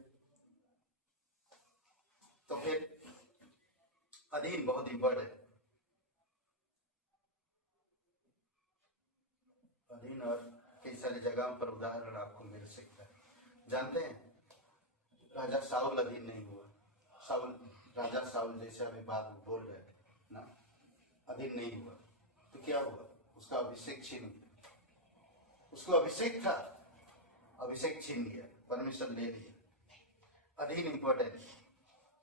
तो फिर अधीन बहुत इंपॉर्टेंट है। अधीन और कई सारी जगहों पर उदाहरण आपको मिल सकता है। जानते हैं राजा साउल अधीन नहीं हुआ। राजा साउल जैसे अभी बात बोल रहे थे ना, अधीन नहीं हुआ तो क्या हुआ? उसका अभिषेक छीन गया। उसको अभिषेक था, अभिषेक छीन गया, परमेश्वर ले लिया। अधीन इंपॉर्टेंट,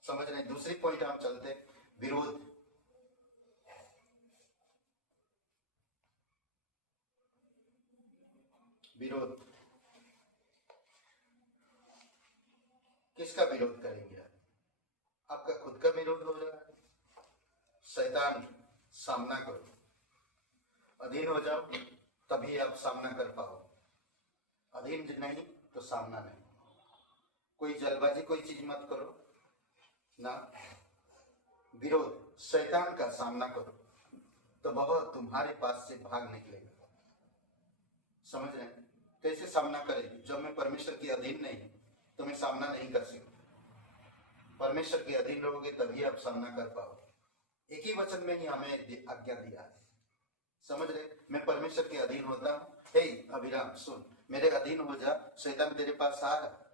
समझ रहे? दूसरी पॉइंट आप चलते, विरोध। विरोध किसका विरोध करेंगे? आपका खुद का विरोध हो रहा है, शैतान सामना करो, अधीन हो जाओ, तभी आप सामना कर पाओ। अधीन नहीं तो सामना नहीं। कोई जल्दबाजी कोई चीज मत करो ना, विरोध शैतान का सामना करो, तो वह तुम्हारे पास से भाग निकलेगा। समझ रहे हैं? कैसे सामना करेगी? जब मैं परमेश्वर के अधीन नहीं तो मैं सामना नहीं कर सकता। परमेश्वर के अधीन रहोगे तभी आप सामना कर पाओगे। एक ही वचन में ही हमें आज्ञा दिया है। समझ रहे? मैं परमेश्वर के अधीन होता हूँ। हे अभिराम सुन, मेरे अधीन हो जा, शैतान तेरे पास आ रहा।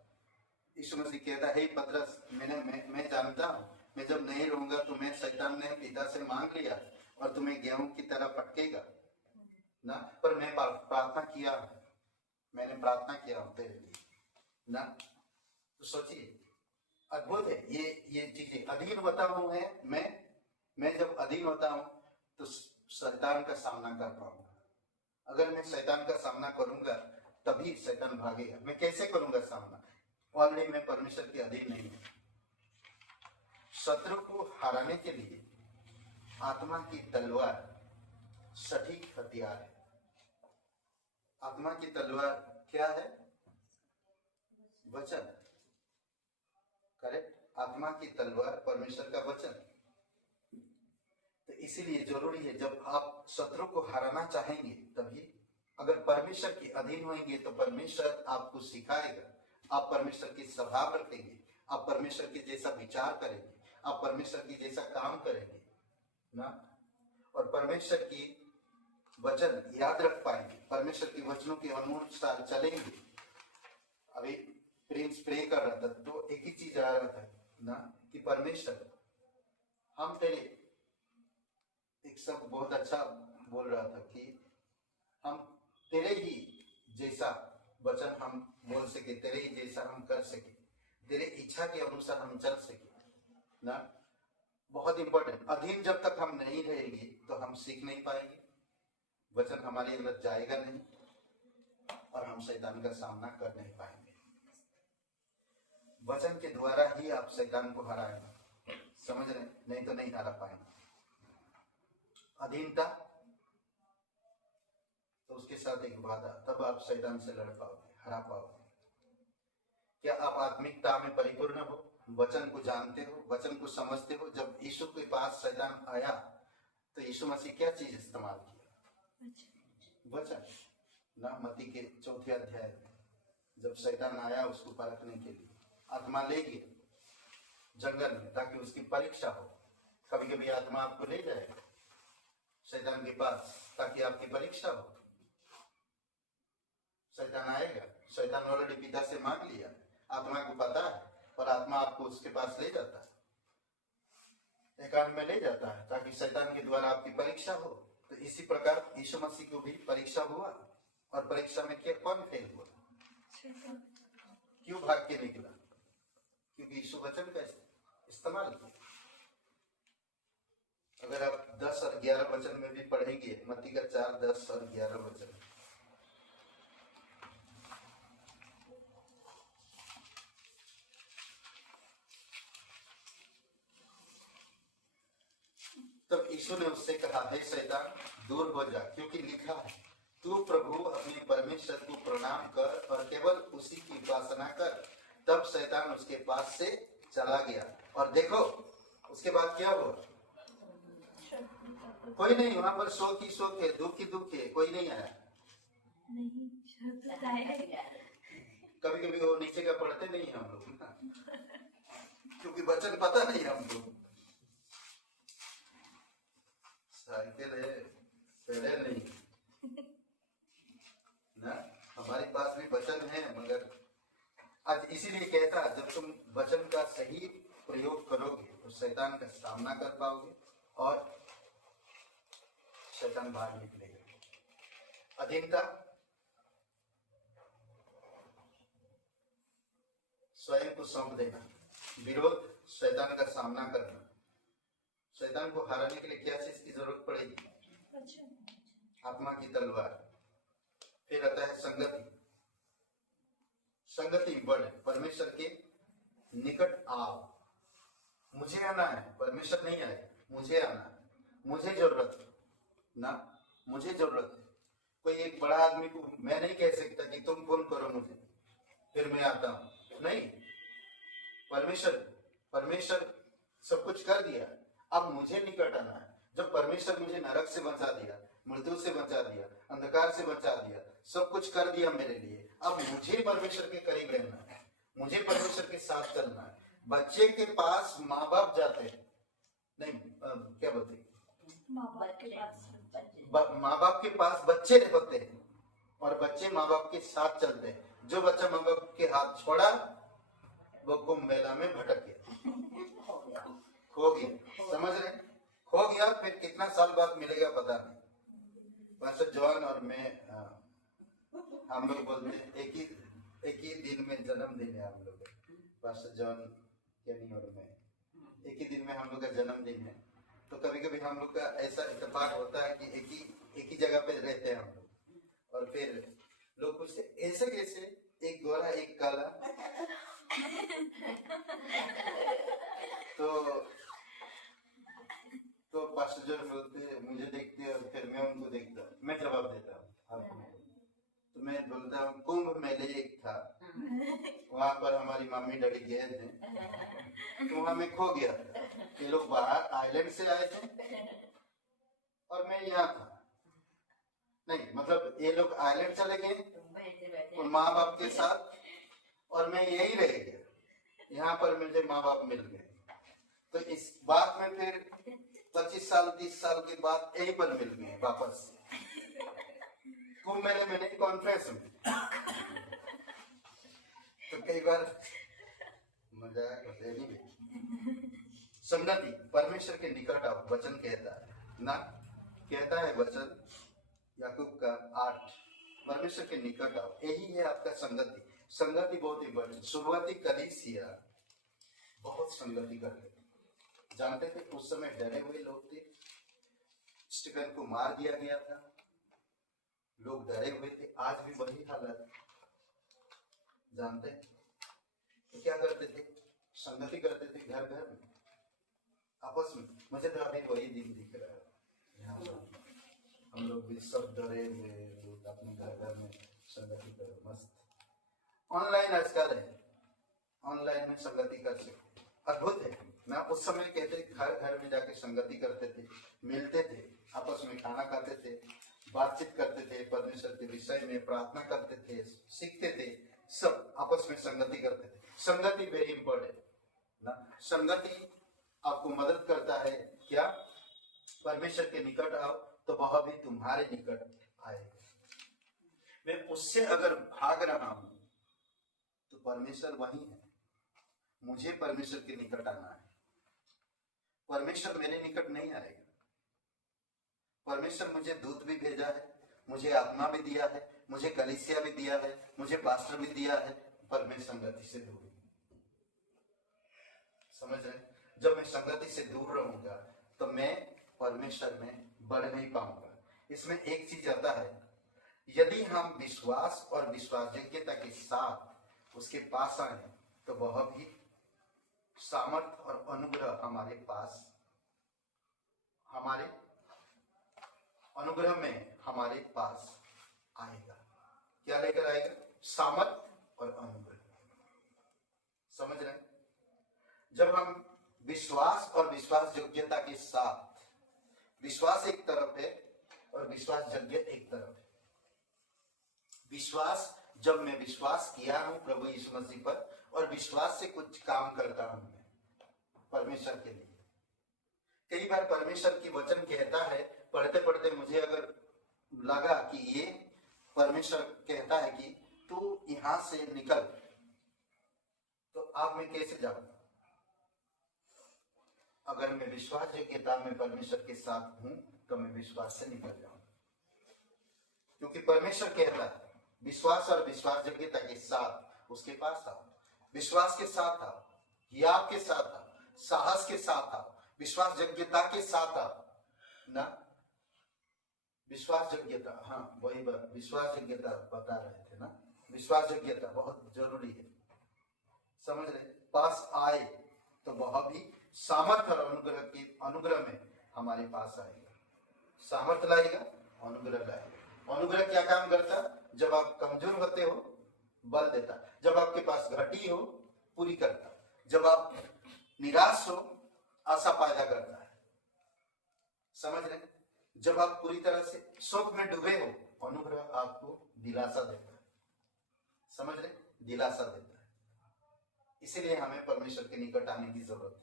यीशु मसीह कहता है, हे पतरस, मैं जानता हूँ, मैं जब नहीं रहूंगा तो मैं, शैतान ने पिता से मांग लिया और तुम्हें गेहूं की तरह पटकेगा ना, पर मैं प्रार्थना किया, मैंने प्रार्थना किया हूं तेरे लिए ना। तो सोचिए, अद्भुत है ये चीजें। अधीन होता हूं मैं जब अधीन होता हूं तो शैतान का सामना कर पाऊंगा। अगर मैं शैतान का सामना करूंगा तभी शैतान भागेगा। मैं कैसे करूंगा सामना? ऑलरेडी मैं परमेश्वर के अधीन नहीं हूं। शत्रु को हराने के लिए आत्मा की तलवार सटीक हथियार है। आत्मा की तलवार क्या है? वचन। करेक्ट? आत्मा की तलवार परमेश्वर का वचन। तो इसीलिए जरूरी है, जब आप शत्रु को हराना चाहेंगे तभी, अगर परमेश्वर के अधीन होंगे तो परमेश्वर आपको सिखाएगा, आप परमेश्वर की स्वभाव रखेंगे, आप परमेश्वर के जैसा विचार करेंगे, आप परमेश्वर की जैसा काम करेंगे ना, और परमेश्वर की वचन याद रख पाएंगे, परमेश्वर के वचनों के अनुसार चलेंगे। अभी प्रिंस प्रे कर रहा था तो एक ही चीज आ रहा था ना कि परमेश्वर, हम तेरे, एक शब्द बहुत अच्छा बोल रहा था कि हम तेरे ही जैसा वचन हम बोल सके, तेरे ही जैसा हम कर सके, तेरे इच्छा के अनुसार हम चल सके ना। बहुत इंपॉर्टेंट। अधीन जब तक हम नहीं रहेंगे तो हम सीख नहीं पाएंगे, वचन हमारे अंदर जाएगा नहीं और हम शैतान का सामना कर नहीं पाएंगे। वचन के द्वारा ही आप शैतान को हराएंगे। समझ रहे? नहीं तो नहीं हरा पाएंगे। अधीनता तो उसके साथ एक वादा, तब आप शैतान से लड़ पाओगे, हरा पाओगे। क्या आप आत्मिकता में परिपूर्ण हो, वचन को जानते हो, वचन को समझते हो? जब यीशु के पास शैतान आया तो यीशु मसीह क्या चीज इस्तेमाल किया? वचन ना। मत्ती के 4 अध्याय में जब शैतान आया उसको परखने के लिए, आत्मा ले गया जंगल में ताकि उसकी परीक्षा हो। कभी कभी आत्मा आपको ले जाएगा शैतान के पास ताकि आपकी परीक्षा हो। शैतान आएगा, शैतान ऑलरेडी पिता से मांग लिया, आत्मा को पता है, पर आत्मा आपको उसके पास ले जाता है, एकांत में ले जाता है ताकि शैतान के द्वारा आपकी परीक्षा हो। तो इसी प्रकार यीशु मसीह को भी परीक्षा हुआ, और परीक्षा में क्या, कौन फेल हुआ? क्यों भाग के निकला? क्योंकि यीशु वचन का इस्तेमाल किया। अगर आप 10 और 11 वचन में भी पढ़ेंगे, मत्ती का 4, 10 और 11 वचन, तब यीशु ने उससे कहा, हे शैतान दूर हो जा, क्योंकि लिखा है, तू प्रभु अपने परमेश्वर को प्रणाम कर और केवल उसी की उपासना कर। तब शैतान उसके पास से चला गया। और देखो उसके बाद क्या हुआ? कोई नहीं, वहां पर शोक ही शोक है, दुख ही दुख है, कोई नहीं आया। कभी कभी वो नीचे का पढ़ते नहीं हम लोग, क्योंकि वचन पता नहीं हमको। साइकिल है, पेड़े नहीं ना, हमारे पास भी वचन है, मगर आज इसीलिए कहता, जब तुम वचन का सही प्रयोग करोगे तो शैतान का सामना कर पाओगे और शैतान बाहर निकलेगा। अधीनता, स्वयं को सौंप देना, विरोध, शैतान का सामना करना। शैतान को हराने के लिए क्या चीज की जरूरत पड़ेगी? आत्मा की तलवार। फिर आता है संगति। संगति बढ़े, परमेश्वर के निकट आओ। मुझे आना है, परमेश्वर नहीं आए, मुझे आना है, मुझे जरूरत है ना, मुझे जरूरत है। कोई एक बड़ा आदमी को मैं नहीं कह सकता कि तुम फोन करो मुझे फिर मैं आता हूं, नहीं। परमेश्वर सब कुछ कर दिया, अब मुझे निकट आना है। जब परमेश्वर मुझे नरक से बचा दिया, मृत्यु से बचा दिया, अंधकार से बचा दिया, सब कुछ कर दिया मेरे लिए, अब मुझे परमेश्वर के करीब रहना है, मुझे परमेश्वर के साथ चलना है। बच्चे के पास माँ बाप जाते हैं, नहीं क्या बोलते, माँ बाप के पास बच्चे रहते हैं और बच्चे माँ बाप के साथ चलते हैं। जो बच्चा माँ बाप के हाथ छोड़ा वो कुंभ मेला में भटक गया, खो गया। समझ रहे, खो गया, फिर कितना साल बाद मिलेगा पता नहीं। पास्टर जॉन और मैं, हम लोग बोलते हैं एक ही दिन में जन्मदिन है हम लोग, पास्टर जॉन यानी और मैं, एक ही दिन में हम लोग का जन्मदिन है। तो कभी कभी हम लोग का ऐसा इत्तेफाक होता है कि एक ही जगह पे रहते हैं हम लोग, और फिर लोग पूछते ऐसे कैसे, एक गोरा एक काला। तो पास्टर जॉन बोलते मुझे देखते और फिर मैं उनको देखता, मैं जवाब देता हूँ। तो मैं बोलता हूँ कुंभ मेले एक था, वहां पर हमारी मम्मी डैडी गए थे, तो वहां मैं खो गया था। ये लोग बाहर आइलैंड से आए थे और मैं यहाँ था, नहीं मतलब ये लोग आइलैंड चले गए और माँ बाप के साथ, और मैं यही रह गया। यहाँ पर मुझे माँ बाप मिल गए। तो इस बात में फिर 25 साल 30 साल के बाद यहीं पर मिल गए वापस, कुंभ मेले में नहीं, कॉन्फ्रेंस में। तो कई बार मजाक होते नहीं। संगति, परमेश्वर के निकट आओ, वचन कहता है ना, कहता है वचन याकूब का 8, परमेश्वर के निकट आओ, यही है आपका संगति। संगति बहुत ही बड़ी। शुरुआती कलीसिया बहुत संगति करते थे, जानते थे उस समय डरे हुए लोग थे, स्टीफन को मार दिया गया था, लोग डरे हुए थे। आज भी वही हालत, जानते हैं तो क्या करते थे, संगति करते थे घर घर में, आपस में। मुझे तो अभी वही दिन दिख रहा है, यहाँ हम लोग भी सब डरे हुए लोग अपने घर घर में संगति करो, मस्त। ऑनलाइन आजकल है, ऑनलाइन में संगति कर सकते, अद्भुत है ना। उस समय कहते घर घर में जाके संगति करते थे, मिलते थे, आपस में खाना खाते थे, बातचीत करते थे, परमेश्वर के विषय में प्रार्थना करते थे, सीखते थे, सब आपस में संगति करते थे। संगति वेरी इंपॉर्टेंट ना। संगति आपको मदद करता है क्या, परमेश्वर के निकट आओ तो वह भी तुम्हारे निकट आएगा। मैं उससे अगर भाग रहा हूं तो परमेश्वर वही है, मुझे परमेश्वर के निकट आना है। परमेश्वर मेरे निकट नहीं आएगा। परमेश्वर मुझे दूत भी भेजा है, मुझे आत्मा भी दिया है, मुझे कलीसिया भी दिया है, मुझे पास्टर भी दिया है, पर मैं संगति से दूर। समझ रहे? जब मैं संगति से दूर रहूंगा तो मैं परमेश्वर में बढ़ नहीं पाऊंगा। इसमें एक चीज आता है, यदि हम विश्वास और विश्वासयोग्यता के साथ उसके पास आए तो वह भी सामर्थ और अनुग्रह हमारे पास, हमारे अनुग्रह में हमारे पास आएगा। क्या लेकर आएगा? सामर्थ और अनुग्रह। समझ रहे? जब हम विश्वास और विश्वास योग्यता के साथ, विश्वास एक तरफ है और विश्वास योग्य एक तरफ है। विश्वास, जब मैं विश्वास किया हूं प्रभु यीशु मसीह पर और विश्वास से कुछ काम करता हूं मैं परमेश्वर के लिए। कई बार परमेश्वर की वचन कहता है, पढ़ते पढ़ते मुझे अगर लगा कि ये परमेश्वर कहता है कि तू यहां से निकल, तो अब मैं कैसे जाऊंगा? अगर मैं विश्वास योग्यता में परमेश्वर के साथ हूं तो मैं विश्वास से निकल जाऊंगा, क्योंकि परमेश्वर कहता है विश्वास और विश्वास योग्यता के साथ उसके पास आओ, विश्वास के साथ आओ, याद के साथ आओ, साहस के साथ आओ, विश्वास योग्यता के साथ आओ ना। विश्वास योग्यता, हाँ वही बात, विश्वास योग्यता बता रहे थे ना। विश्वास योग्यता बहुत जरूरी है, समझ रहे? पास आए तो वह भी सामर्थ और अनुग्रह में हमारे पास आएगा। सामर्थ लाएगा, अनुग्रह लाएगा। अनुग्रह क्या काम करता? जब आप कमजोर होते हो बल देता, जब आपके पास घटी हो पूरी करता, जब आप निराश हो आशा पैदा करता है। समझ रहे? जब आप पूरी तरह से शोक में डूबे हो, अनुग्रह आपको दिलासा देता है। समझ रहे? दिलासा देता है। इसीलिए हमें परमेश्वर के निकट आने की जरूरत है।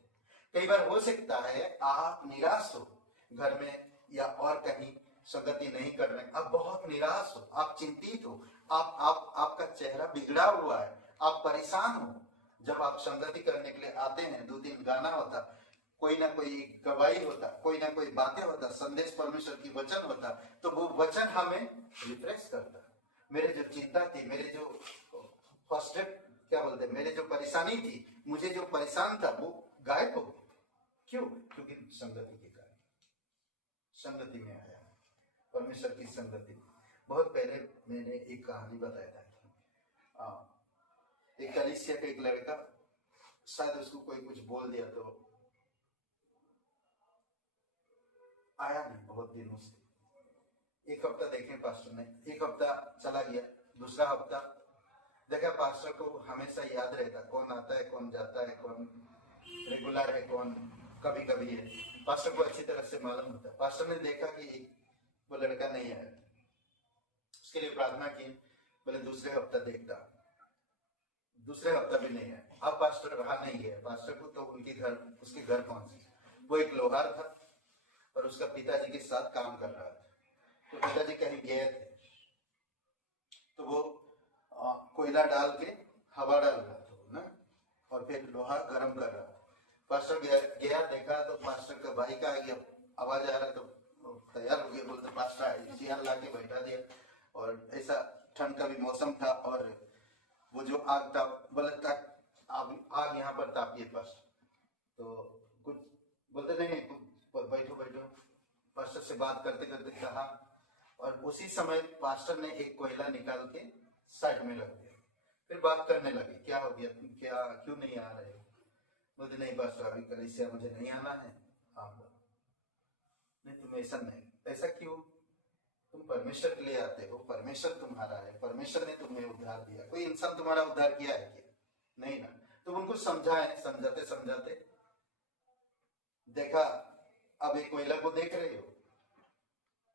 कई बार हो सकता है आप निराश हो, घर में या और कहीं संगति नहीं कर रहे, आप बहुत निराश हो, आप चिंतित हो, आपका चेहरा बिगड़ा हुआ है, आप परेशान हो। जब आप संगति करने के लिए आते हैं, 2-3 गाना होता, कोई ना कोई गवाही होता, कोई ना कोई बातें होता, संदेश परमेश्वर की वचन होता, तो वो वचन हमें रिफ्रेश करता। मेरे जो चिंता थी, मेरे जो फ्रस्ट्रेट क्या बोलते, मेरे जो परेशानी थी, मुझे जो परेशान था वो गायब हो गया। क्यों? क्योंकि संगति के कारण, संगति में आया, परमेश्वर की संगति। बहुत पहले मैंने एक कहानी बताया था कि एक कलीसिया का एक लड़का, शायद उसको कोई कुछ बोल दिया तो आया नहीं बहुत दिनों से। एक हफ्ता देखे पास्टर ने, एक हफ्ता चला गया, दूसरा हफ्ता देखा पास्टर को हमेशा याद रहता कौन आता है, कौन जाता है, कौन रेगुलर है, कौन कभी कभी है, पास्टर को अच्छी तरह से मालूम होता। पास्टर ने देखा कि वो लड़का नहीं आया, उसके लिए प्रार्थना की, बोले दूसरे हफ्ता देखता, दूसरे हफ्ता भी नहीं आया। अब पास्टर रहा नहीं है, पास्टर को तो उसके घर पहुंचे। वो एक लोहार था और उसका पिताजी के साथ काम कर रहा था, तो पिताजी कहीं गए थे, तो वो कोयला डाल के हवा डाल रहा था ना, और फिर लोहा गर्म कर रहा था। पास्टर गया देखा तो पास्टर का भाई का आवाज आ रहा, तो तैयार हो गया, बोलते पास्टर आए, चेयर ला के बैठा दिया, और ऐसा ठंड का भी मौसम था, और वो जो आग था, बोले तक आग यहाँ पर तापिए पास्टर, तो कुछ बोलते नहीं, कुछ बैठो बैठो, पास्टर से बात करते करते कहा, और उसी समय पास्टर ने एक कोयला निकाल के साइड में रख दिया। फिर बात करने लगे, क्या हो गया, तुम क्या क्यों नहीं आ रहे? बोलते नहीं पास्टर अभी कलीसिया मुझे नहीं आना है। आप नहीं, तुम ऐसा नहीं, ऐसा क्यों? तुम परमेश्वर के लिए आते हो, परमेश्वर तुम्हारा है, परमेश्वर ने तुम्हें उद्धार दिया, कोई इंसान तुम्हारा उद्धार किया है क्या? नहीं ना। तुम उनको समझाए, समझाते समझाते देखा, अब एक कोयला को देख रहे हो,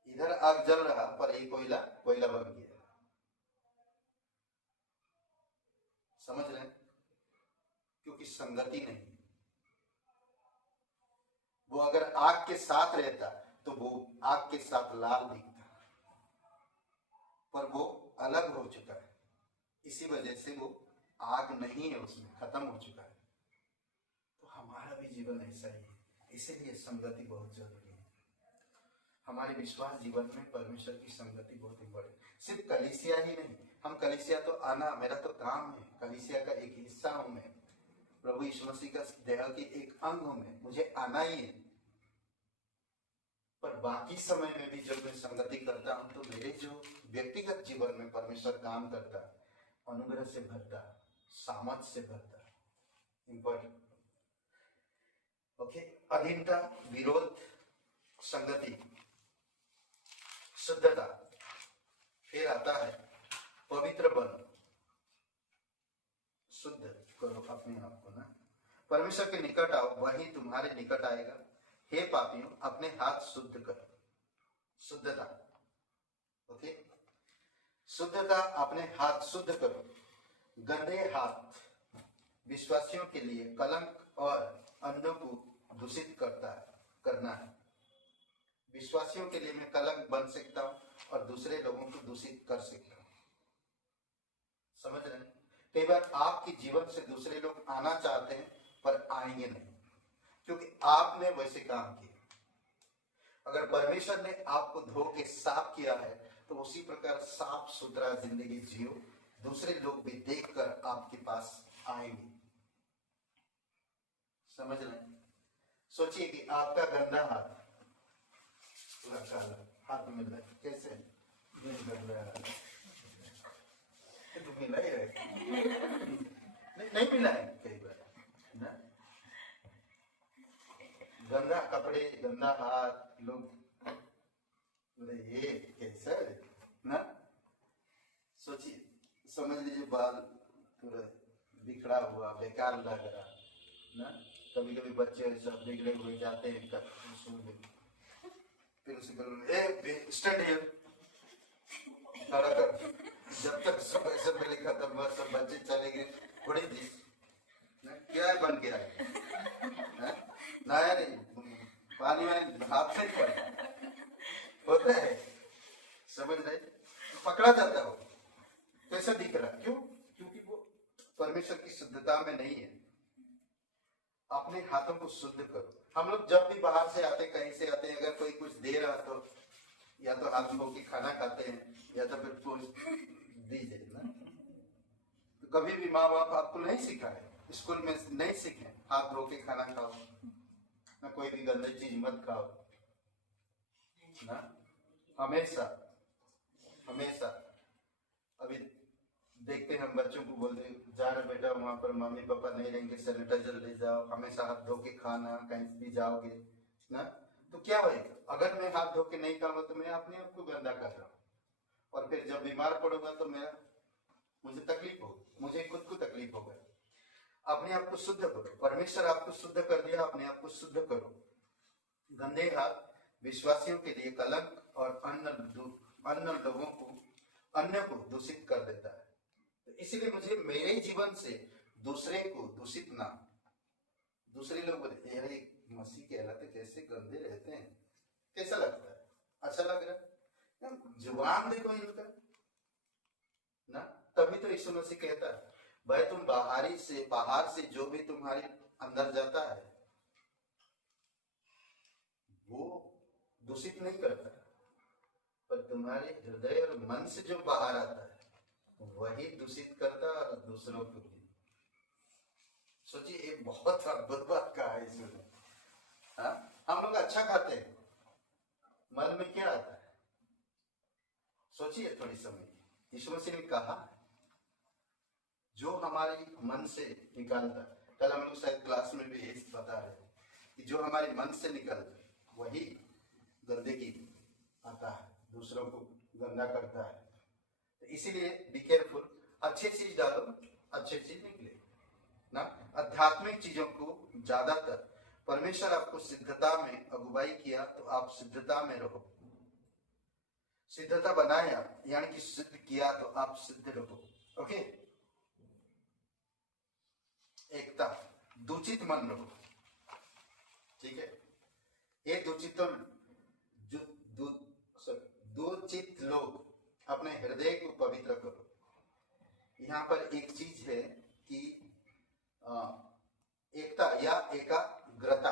इधर आग जल रहा पर ये कोयला बन गया। समझ रहे? क्योंकि संगति नहीं। वो अगर आग के साथ रहता तो वो आग के साथ लाल दिखता, पर वो अलग हो चुका है, इसी वजह से वो आग नहीं है, उसमें खत्म हो चुका है। तो हमारा भी जीवन ऐसा ही है, इसीलिए संगति बहुत जरूरी है। हमारे विश्वास जीवन में परमेश्वर की संगति बहुत इंपॉर्टेंट। सिर्फ कलीसिया ही नहीं, हम कलीसिया तो आना, मेरा तो काम है, कलीसिया का एक हिस्सा हूं मैं, प्रभु यीशु मसीह का देह के एक अंग हूं मैं, मुझे आना ही है। पर बाकी समय में भी जब मैं संगति करता हूं तो मेरे जो व्यक्तिगत जीवन में परमेश्वर काम करता है, अनुग्रह से भरता है, सामर्थ से भरता है। इंपॉर्टेंट। ओके, अधीनता, विरोध, संगति, शुद्धता, फिर आता है पवित्र बनो, शुद्ध करो अपने आप को ना। परमेश्वर के निकट आओ, वही तुम्हारे निकट आएगा। हे पापियों, अपने हाथ शुद्ध करो। शुद्धता, ओके, शुद्धता, अपने हाथ शुद्ध करो। गंदे हाथ विश्वासियों के लिए कलंक और अंधों को दूषित करना है। विश्वासियों के लिए मैं कलंक बन सकता हूं और दूसरे लोगों को दूषित कर सकता हूं। समझ रहे हैं? कई बार आपके जीवन से दूसरे लोग आना चाहते हैं पर आएंगे नहीं, क्योंकि आपने वैसे काम किए। अगर परमेश्वर ने आपको धो के साफ किया है तो उसी प्रकार साफ सुथरा जिंदगी जियो, दूसरे लोग भी देखकर आपके पास आएंगे। समझ रहे हैं? सोचिए कि आपका गंदा हाथ, पूरा काला हाथ मिल रहा है, कैसे मिल रहा है? तो मिला ही है, नहीं मिला है कई बार ना। गंदा कपड़े, गंदा हाथ, लोग बोले ये कैसा है ना। सोचिए, समझ लीजिए बाल पूरा बिखरा हुआ, बेकार लग रहा ना। कभी कभी बच्चे सब बिगड़े हुए जाते हैं स्कूल में, फिर उसे बोलो स्टैंड हियर, खड़ा कर। जब तक सब मेरे खत्म हुआ, सब बच्चे चले गए, बड़ी दिस क्या है बन के आए ना यार, पानी में हाथ से पड़ा होता है। समझ रहे? पकड़ा जाता हो, कैसा दिख रहा? क्यों? क्योंकि वो परमेश्वर की शुद्धता में नहीं है। अपने हाथों को शुद्ध करो। हम लोग जब भी बाहर से आते, कहीं से आते हैं, अगर कोई कुछ दे रहा तो या तो हाथ धो के खाना खाते हैं या तो फिर कुछ दीजिए ना। तो कभी भी माँ बाप आपको नहीं सिखाए, स्कूल में नहीं सीखे हाथ धो के खाना खाओ ना, कोई भी गंदी चीज मत खाओ ना। हमेशा हमेशा अभी देखते हैं, हम बच्चों को बोलते जा रहे बेटा वहां पर मम्मी पापा नहीं रहेंगे, सैनिटाइजर ले जाओ, हमेशा हाथ धो के खाना, कहीं भी जाओगे ना। तो क्या होगा? अगर मैं हाथ धो के नहीं खाऊंगा तो मैं अपने आप को गंदा कर रहा हूँ, और फिर जब बीमार पड़ूंगा तो मुझे तकलीफ होगी, मुझे खुद को तकलीफ होगा। अपने आप को शुद्ध करो। परमेश्वर आपको शुद्ध कर दिया, अपने आप को शुद्ध करो। गंदे हाथ विश्वासियों के लिए कलंक और अन्य को दूषित कर देता है। तो इसलिए मुझे मेरे जीवन से दूसरे को दूषित ना। दूसरे लोग बोले यार मसीह कहलाते कैसे गंदे रहते हैं, कैसा लगता है? अच्छा लग रहा है? जुबान देखो इनका ना। तभी तो यीशु मसीह कहता है भाई तुम बाहर से जो भी तुम्हारे अंदर जाता है वो दूषित नहीं करता, पर तुम्हारे हृदय और मन से जो बाहर आता है वही दूषित करता है, और दूसरों को भी। सोचिए, एक बहुत अद्भुत बात कहा है इसमें। हम लोग अच्छा खाते हैं, मन में क्या आता है? सोचिए थोड़ी समय। यीशु मसीह ने कहा जो हमारे मन से निकलता, कल हम लोग शायद क्लास में भी यही बता रहे हैं कि जो हमारे मन से निकलता वही गंदगी आता है, दूसरों को गंदा करता है। तो इसीलिए बी केयरफुल, अच्छी चीज डालो, अच्छी चीज निकले ना। आध्यात्मिक चीजों को ज्यादातर परमेश्वर आपको सिद्धता में अगुवाई किया तो आप सिद्धता में रहो। सिद्धता बनाया यानी कि सिद्ध किया तो आप सिद्ध रहो। ओके, एकता, दूषित मन रहो, ठीक है। ये दूषित लोग अपने हृदय को पवित्र करो। यहाँ पर एक चीज है कि एकता या एकाग्रता,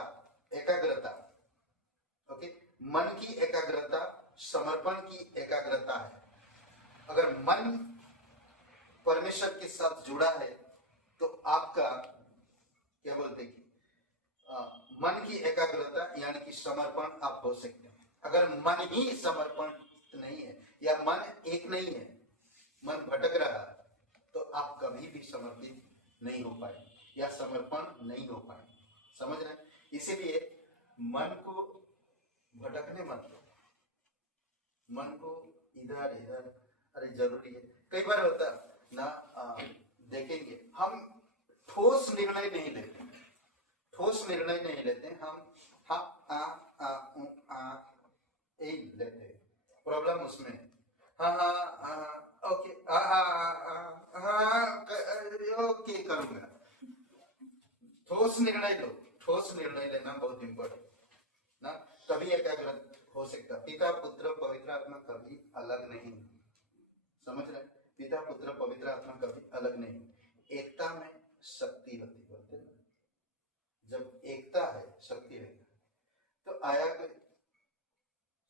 ओके। मन की एकाग्रता समर्पण की एकाग्रता है। अगर मन परमेश्वर के साथ जुड़ा है तो आपका क्या बोलते कि मन की एकाग्रता यानी कि समर्पण आप हो सकते हैं। अगर मन ही समर्पण नहीं है या मन एक नहीं है, मन भटक रहा है, तो आप कभी भी समर्पित नहीं हो पाए या समर्पण नहीं हो पाए। समझ रहे हैं? इसीलिए मन को भटकने मत दो, मन को इधर इधर, अरे जरूरी है। कई बार होता ना, देखेंगे हम ठोस निर्णय नहीं लेते, ठोस निर्णय नहीं लेते हम, हाँ यही लेते हैं। प्रॉब्लम उसमें है। ओके ओके करूंगा। ठोस निर्णय लो, ठोस निर्णय लेना बहुत इंपॉर्टेंट ना, तभी एकाग्र हो सकता। पिता पुत्र पवित्र आत्मा कभी अलग नहीं, समझ रहे? पिता पुत्र पवित्र आत्मा कभी अलग नहीं। एकता में शक्ति होती, बोलते हैं जब एकता है शक्ति है। तो आया,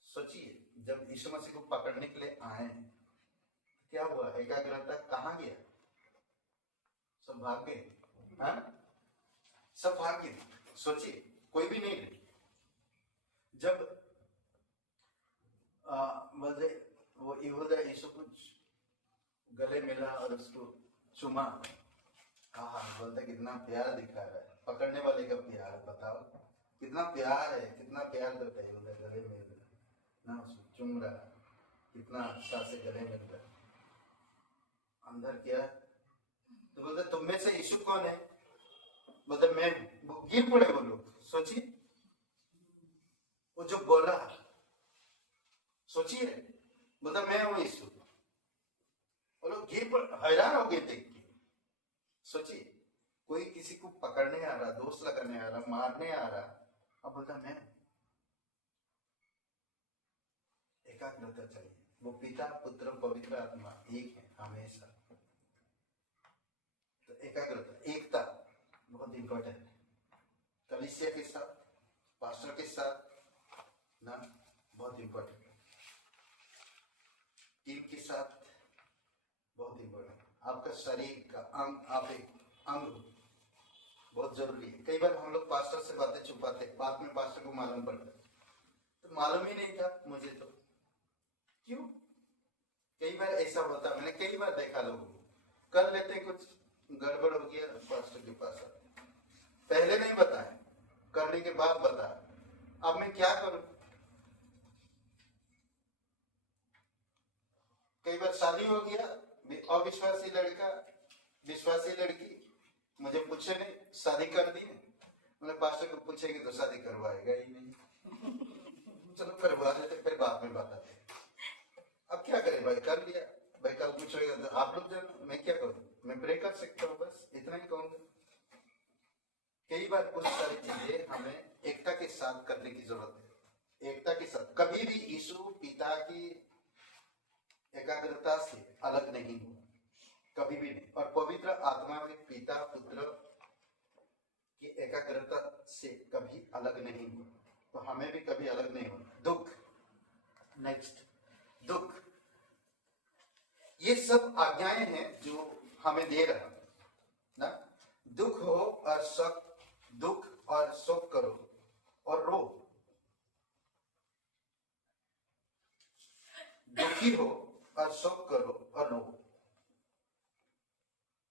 सोचिए जब यीशु मसीह को पकड़ने के लिए आए, क्या हुआ? एकाग्रता कहाँ गया? सब भाग गए, हाँ? सब भाग गए। सोचिए कोई भी नहीं रहे। जब बोलते वो यहूदा यीशु को गले मिला और उसको चुमा, बोलते कितना प्यार दिखा रहा है। पकड़ने वाले का प्यार बताओ, कितना प्यार है, कितना प्यार करता है यहूदा, गले मिल रहा ना, उसको चुम रहा, कितना अच्छा से गले मिल रहा। अंदर क्या? तो बोलते तुम में से यीशु कौन है? बोलते मैं। वो गिर पड़े वो लोग। सोचिए वो जो बोला, सोचिए, बोलता मैं हूं यीशु। वो लोग गिर पड़, हैरान हो गए देख के। सोचिए कोई किसी को पकड़ने आ रहा, दोष लगाने आ रहा, मारने आ रहा, अब बोलता मैं। एकाग्रता चाहिए। वो पिता पुत्र पवित्र आत्मा एक है हमेशा। तो एकाग्रता, एकता बहुत इंपॉर्टेंट है। कलीसिया के साथ, पास्टर के साथ ना, बहुत इंपॉर्टेंट है। टीम के साथ बहुत इंपॉर्टेंट। आपका शरीर का अंग, आप एक अंग, बहुत जरूरी है। कई बार हम लोग पास्टर से बातें छुपाते, बाद में पास्टर को मालूम पड़ता है, तो मालूम ही नहीं था मुझे। तो क्यों? कई बार ऐसा होता, मैंने कई बार देखा, लोग कर लेते कुछ गड़बड़ हो गया, पास्टर के पास आते, पहले नहीं बताया, करने के बाद बताया। अब मैं क्या करूं? कई बार शादी हो गया, अविश्वासी लड़का विश्वासी लड़की, मुझे पूछे नहीं, शादी कर दी। मतलब पास्टर को पूछेंगे तो शादी करवाएगा ही नहीं। चलो करवा देते, फिर बाद में बताते। अब क्या करें भाई, कर लिया भाई, कल कुछ होगा तो आप लोग जानो, मैं क्या करूं? मैं प्रे कर सकता हूँ, बस इतना ही कहूंगा। कई बार कुछ सारी चीजें हमें एकता के साथ करने की जरूरत है। एकता के साथ कभी भी यीशु पिता की एकाग्रता से अलग नहीं हुआ, कभी भी नहीं। और पवित्र आत्मा में पिता पुत्र की एकाग्रता से कभी अलग नहीं हुआ, तो हमें भी कभी अलग नहीं होना। दुख, नेक्स्ट दुख, ये सब आज्ञाएं हैं जो हमें दे रहा ना। दुख हो और शोक, दुख और शोक करो और रो। दुखी हो और शोक करो और रो।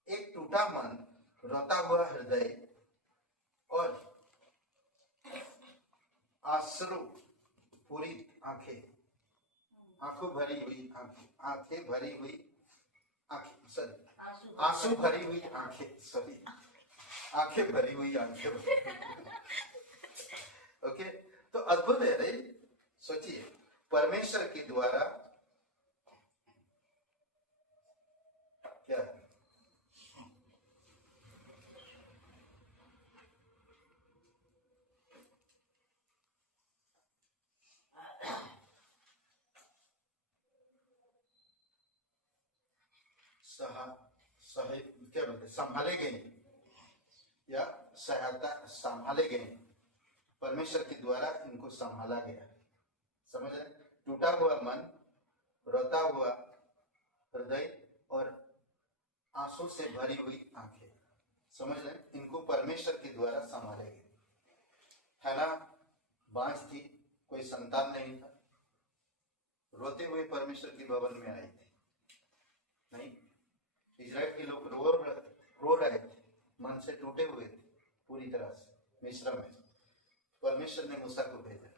एक टूटा मन, रोता हुआ हृदय और आंसू पूरी आंखें, आंखों भरी हुई आंखें, आंखें भरी हुई आंखें, सॉरी आंसू भरी हुई आंखें, सॉरी आंखें भरी हुई आंखें। ओके, तो अद्भुत है रे। सोचिए परमेश्वर के द्वारा क्या है? क्या बोलते, संभाले गए या सहायता, संभाले गए। परमेश्वर के द्वारा इनको संभाला गया। समझ रहे? टूटा हुआ मन, रोता हुआ हृदय और आंसू से भरी हुई आंखें। समझ रहे हैं? इनको परमेश्वर के द्वारा संभाले गए। है ना, बांझ थी, कोई संतान नहीं था, रोते हुए परमेश्वर के भवन में आई थी। नहीं, इजराइल के लोग रो रहे थे, मन से टूटे हुए थे पूरी तरह से। मिस्र में परमेश्वर ने मूसा को भेजा।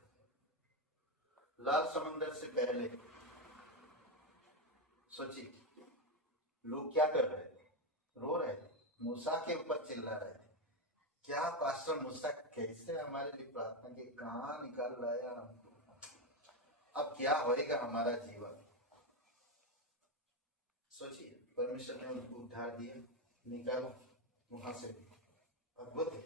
लाल समंदर से पहले सोचिए लोग क्या कर रहे थे, रो रहे थे, मूसा के ऊपर चिल्ला रहे थे, क्या पास्टर मूसा कैसे हमारे लिए प्रार्थना की, कहां निकाल लाया हमको, अब क्या होएगा हमारा जीवन। सोचिए परमेश्वर ने उनको उद्धार दिया, निकाला वहां से। अद्भुत है,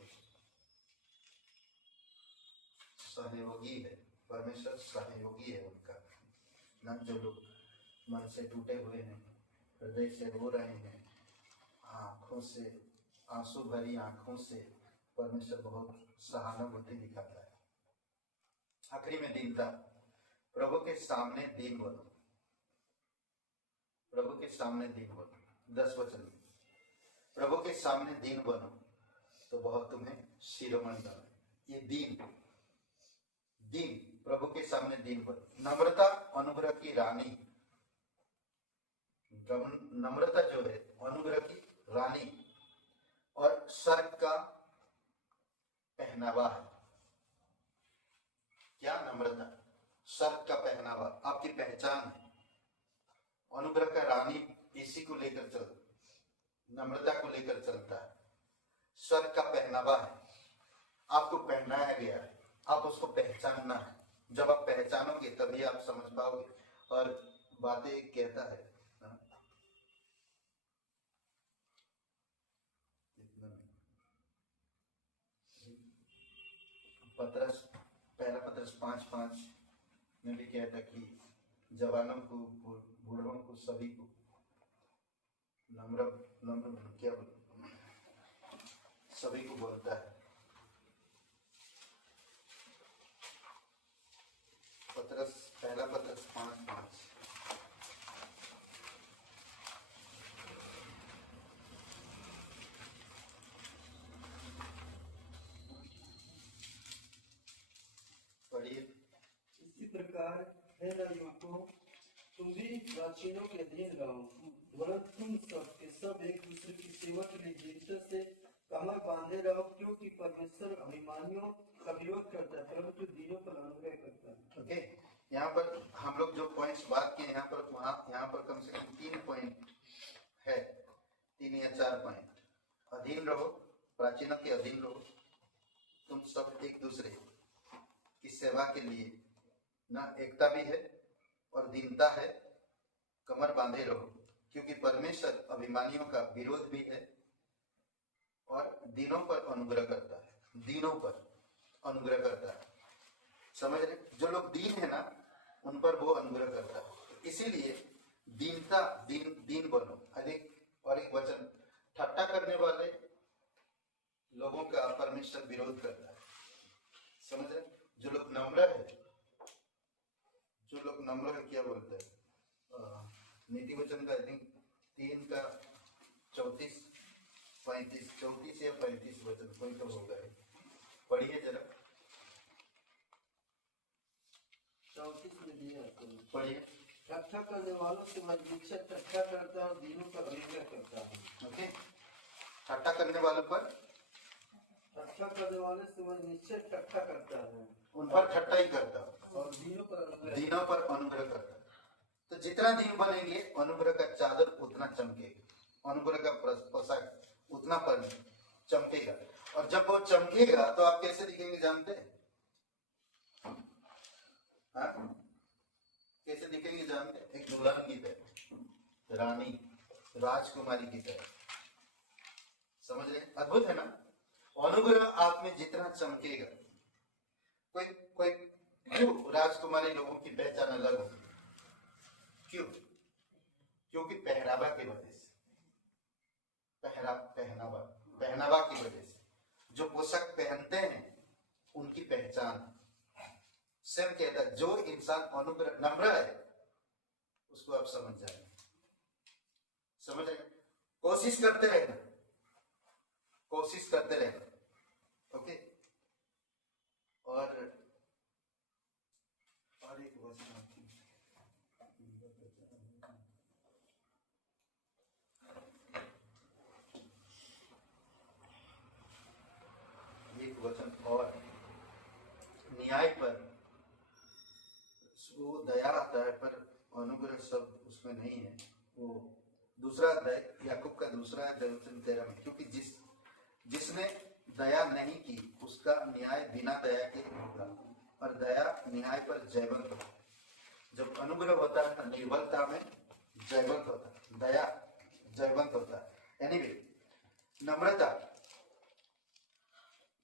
सहयोगी है परमेश्वर, सहयोगी है उनका ना। जो लोग मन से टूटे हुए हैं, हृदय से रो रहे हैं, आंखों से आंसू भरी आंखों से परमेश्वर बहुत सहानुभूति दिखाता है। आखिरी में दीनता, प्रभु के सामने दीन बनो, प्रभु के सामने दीन बनो। 10 वचन में प्रभु के सामने दीन बनो तो बहुत तुम्हें शिरोमणि बनो। ये दीन प्रभु के सामने दीन बनो। नम्रता अनुग्रह की रानी, नम्रता जो है अनुग्रह की रानी और स्वर्ग का पहनावा है। क्या नम्रता, स्वर्ग का पहनावा, आपकी पहचान है। अनुग्रह का रानी इसी को लेकर चल, नम्रता को लेकर चलता है। स्वर्ग का पहनावा है, आपको पहनाया गया है, आप उसको पहचानना है। जब आप पहचानोगे तभी आप समझ पाओगे। और बातें कहता है पतरस, पहला पतरस 5:5 में भी कहता कि जवानों को, बूढ़ों को, सभी को नम्र क्या बोल, सभी को बोलता है। पतरस, पहला पतरस 5:5। पढ़िए। इसी प्रकार हे युवकों, तुम भी प्राचीनों के अधीन रहो, वरन तुम सब के सब एक दूसरे की सेवा के लिए दृढ़ता से कमर बांधे रहो, क्योंकि परमेश्वर अभिमानियों का विरोध करता है परंतु दीनों पर अनुग्रह करता है। ओके, यहाँ पर हम लोग जो पॉइंट्स बात किए, यहाँ पर कम से कम 3 पॉइंट है, 3 या 4 पॉइंट। अधीन रहो, प्राचीनों के अधीन रहो, तुम सब एक दूसरे की सेवा के लिए ना, एकता भी है और दीनता है, कमर बांधे रहो, क्योंकि परमेश्वर अभिमानियों का विरोध भी है और दीनों पर अनुग्रह करता है, दीनों पर अनुग्रह करता है। समझ रहे, जो लोग दीन है ना उन पर वो अनुग्रह करता है। इसीलिए दीनता, दीन बनो। अधिक और एक वचन, ठट्टा करने वाले लोगों का परमेश्वर विरोध करता है। समझ रहे, जो लोग नम्र है, जो लोग नम्र है, क्या बोलते हैं, नीति वचन का आई थिंक 3 का 34, 35, 34 या 35 वचन कोई तो होगा, पढ़िए जरा। 34 में दिया है, पढ़िए। ठट्ठा करने वालों से मैं निश्चय ठट्ठा करता है और दीनों पर अनुग्रह करता हूँ। ओके, ठट्टा करने वालों पर, ठट्ठा करने वाले से मैं निश्चय ठट्ठा करता है, उन पर ठट्टा ही करता हूँ और दीनों पर अनुग्रह करता है। तो जितना दीन बनेंगे अनुग्रह का चादर उतना चमकेगा, अनुग्रह का पोशाक उतना पर चमकेगा। और जब वो चमकेगा तो आप कैसे दिखेंगे जानते हैं? कैसे दिखेंगे जानते हैं? एक दुल्हन की तरह, रानी, राजकुमारी की तरह। समझ रहे, अद्भुत है ना। अनुग्रह आप में जितना चमकेगा, कोई क्यों राजकुमारी लोगों की पहचान अलग होगी? क्यों? क्योंकि पहनावा की वजह से, पहनावा की वजह से, जो पोशाक पहनते हैं उनकी पहचान। सेम कहता है, जो इंसान अनुग्रह, नम्र है, उसको आप समझ जाएंगे। समझ रहे, कोशिश करते रहना, कोशिश करते रहना। ओके, और एक वचन और न्याय पर वो दया आता है, पर अनुग्रह शब्द उसमें नहीं है। वो दूसरा अध्याय, याकूब का दूसरा अध्याय वचन 13 में, क्योंकि जिसने दया नहीं की उसका न्याय बिना दया के होगा, और दया न्याय पर जयवंत होता है। जब अनुग्रह होता है तो निर्बलता में जयवंत होता है, दया जयवंत होता है। एनीवे, नम्रता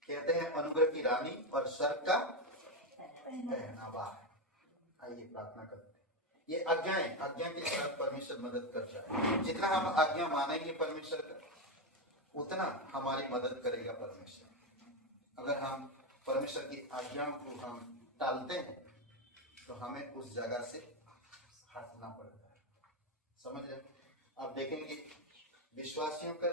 कहते हैं अनुग्रह की रानी और स्वर्ग का पहनावा है। आइए प्रार्थना करते हैं। ये आज्ञा के साथ परमेश्वर मदद करता है। जितना हम आज्ञा मानेंगे परमेश्वर का, उतना हमारी मदद करेगा परमेश्वर। अगर हम परमेश्वर की आज्ञाओं को हम टालते हैं तो हमें उस जगह से हटना पड़ता है। समझ रहे? आप देखेंगे विश्वासियों का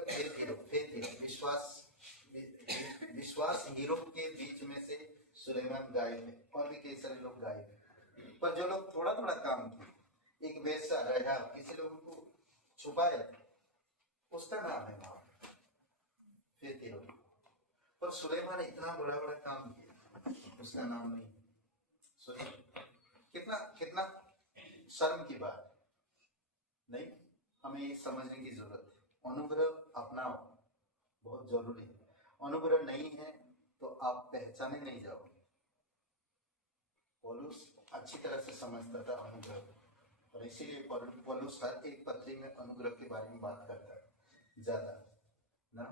विश्वास हीरो के बीच में से सुलेमान गायब है, और भी कई सारे लोग गायब है। पर जो लोग थोड़ा थोड़ा काम किए, एक वैसा रहा, किसी लोगों को छुपाया, उसका नाम है माँ फिर हीरो। पर सुलेमान ने इतना बड़ा बड़ा काम किया, उसका नाम नहीं। सुनिए, कितना शर्म की बात नहीं। हमें ये समझने की जरूरत है, अनुग्रह अपनाओ, बहुत जरूरी है। अनुग्रह नहीं है तो आप पहचाने नहीं जाओगे। पौलुस अच्छी तरह से समझता था अनुग्रह, और इसीलिए पौलुस हर एक पत्री में अनुग्रह के बारे में बात करता है ज्यादा ना।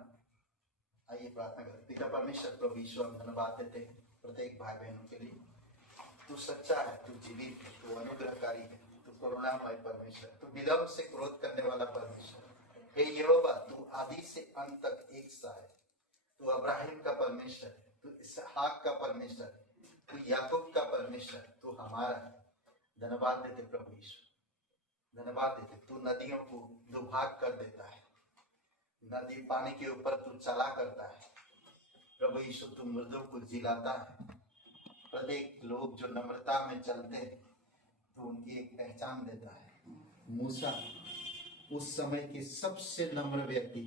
आइए प्रार्थना करें। पिता परमेश्वर, प्रभु ईश्वर, हम धन्यवाद देते हैं प्रत्येक भाई बहनों के लिए। तू सच्चा है, तू जीवित है, तू अनुग्रहकारी है, तू करुणामय परमेश्वर, तू विलंब से क्रोध करने वाला परमेश्वर। हे यहोवा, तू आदि से अंत तक एक सा है। तू अब्राहिम का परमेश्वर है, तू इसहाक का परमेश्वर है, तू याकूब का परमेश्वर, तू हमारा है। धन्यवाद देते प्रभु ईश्वर, धन्यवाद देते। तू नदियों को दुभाग कर देता है, नदी पानी के ऊपर तू चला करता है। प्रभु ईश्वर, तू मृदों को जिलाता है। प्रत्येक लोग जो नम्रता में चलते हैं तो उनकी एक पहचान देता है। मूसा उस समय के सबसे नम्र व्यक्ति।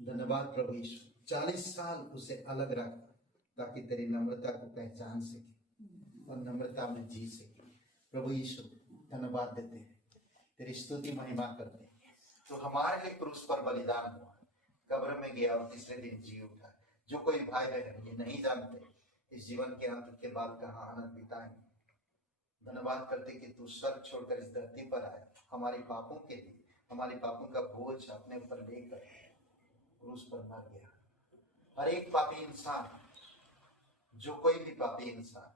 धन्यवाद प्रभु ईश्वर, 40 साल उसे अलग रखा ताकि तेरी नम्रता को पहचान सके और नम्रता में जी सके। प्रभु ईश्वर, धन्यवाद देते हैं, तेरी स्तुति महिमा करते हैं। तो हमारे लिए क्रूस पर बलिदान हुआ, कब्र में गया और तीसरे दिन जी उठा। जो कोई भाई बहन ये नहीं जानते इस जीवन के अंत के बाद कहाँ आनंद बिताएंगे, धन्यवाद करते कि तू स्वर्ग छोड़कर इस धरती पर आया, हमारे पापों के लिए, हमारे पापों का बोझ अपने ऊपर लेकर क्रूस पर मर गया। हर एक पापी इंसान, जो कोई भी पापी इंसान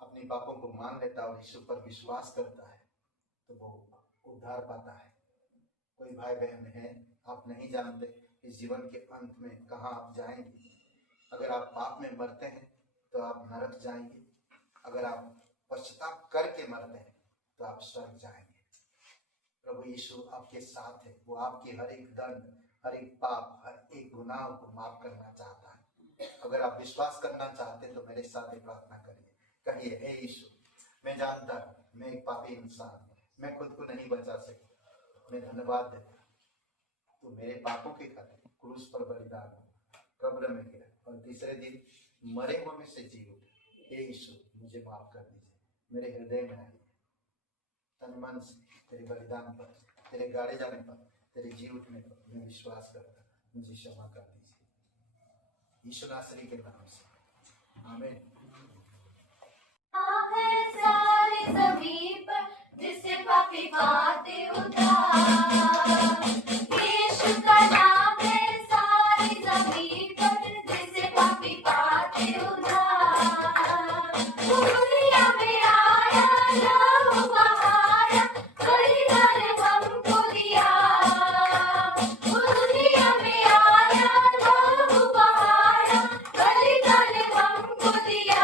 अपने पापों को मान लेता और यीशु पर विश्वास करता है तो वो उद्धार पाता है। कोई भाई बहन है, आप नहीं जानते इस जीवन के अंत में कहाँ आप जाएंगे। अगर आप पाप में मरते हैं तो आप नरक जाएंगे, अगर आप पश्चाताप करके मरते हैं तो आप स्वर्ग जाएंगे। प्रभु यीशु आपके साथ है, वो आपकी हर एक दंड, हर एक पाप, हर एक गुनाह को माफ करना चाहता है। अगर आप विश्वास करना चाहते हैं तो मेरे साथ ही प्रार्थना करिए। कहिए, हे यीशु, मैं जानता हूँ मैं एक पापी इंसान हूँ, मैं खुद को नहीं बचा सकता, मैं धन्यवाद देता हूँ तो मेरे पापों के खातिर क्रूस पर बलिदान हुआ, कब्र में गया और तीसरे दिन मरे हुए में से जी उठा। हे यीशु, मुझे माफ कर दीजिए, मेरे हृदय में आइए, तन मन से तेरे बलिदान पर, तेरे गाड़े जाने पर, तेरे जी उठने पर मैं विश्वास करता, मुझे क्षमा कर दीजिए यीशु नासरी के नाम से, आमीन। है सारी ज़मीन पर जिससे पापी पाते उद्धार, यीशु का नाम है सारी ज़मीन पर जिससे पापी पाते उद्धार। वो दुनिया में आया, लहू बहाया, बलिदान हमको दिया। वो दुनिया में आया, लहू बहाया, बलिदान हमको दिया।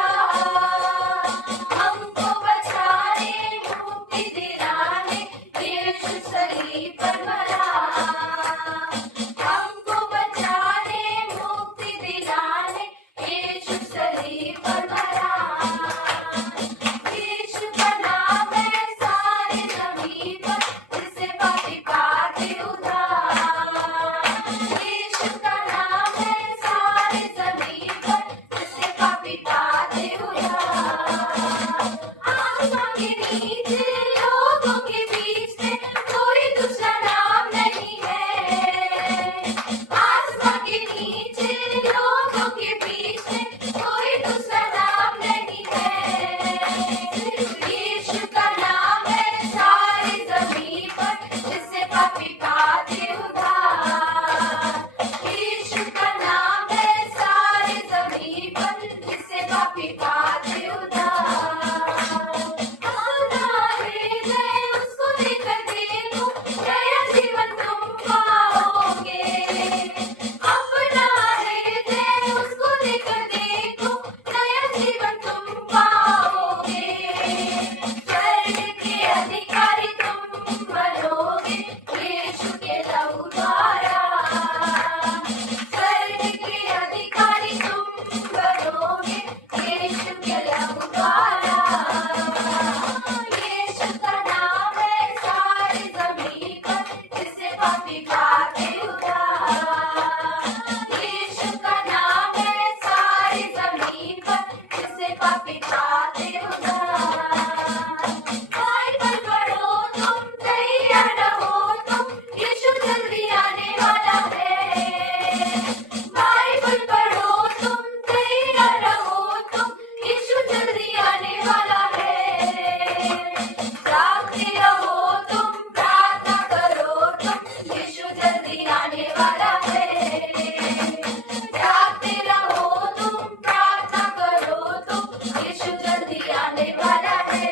यीशु जल्दी आने वाला है।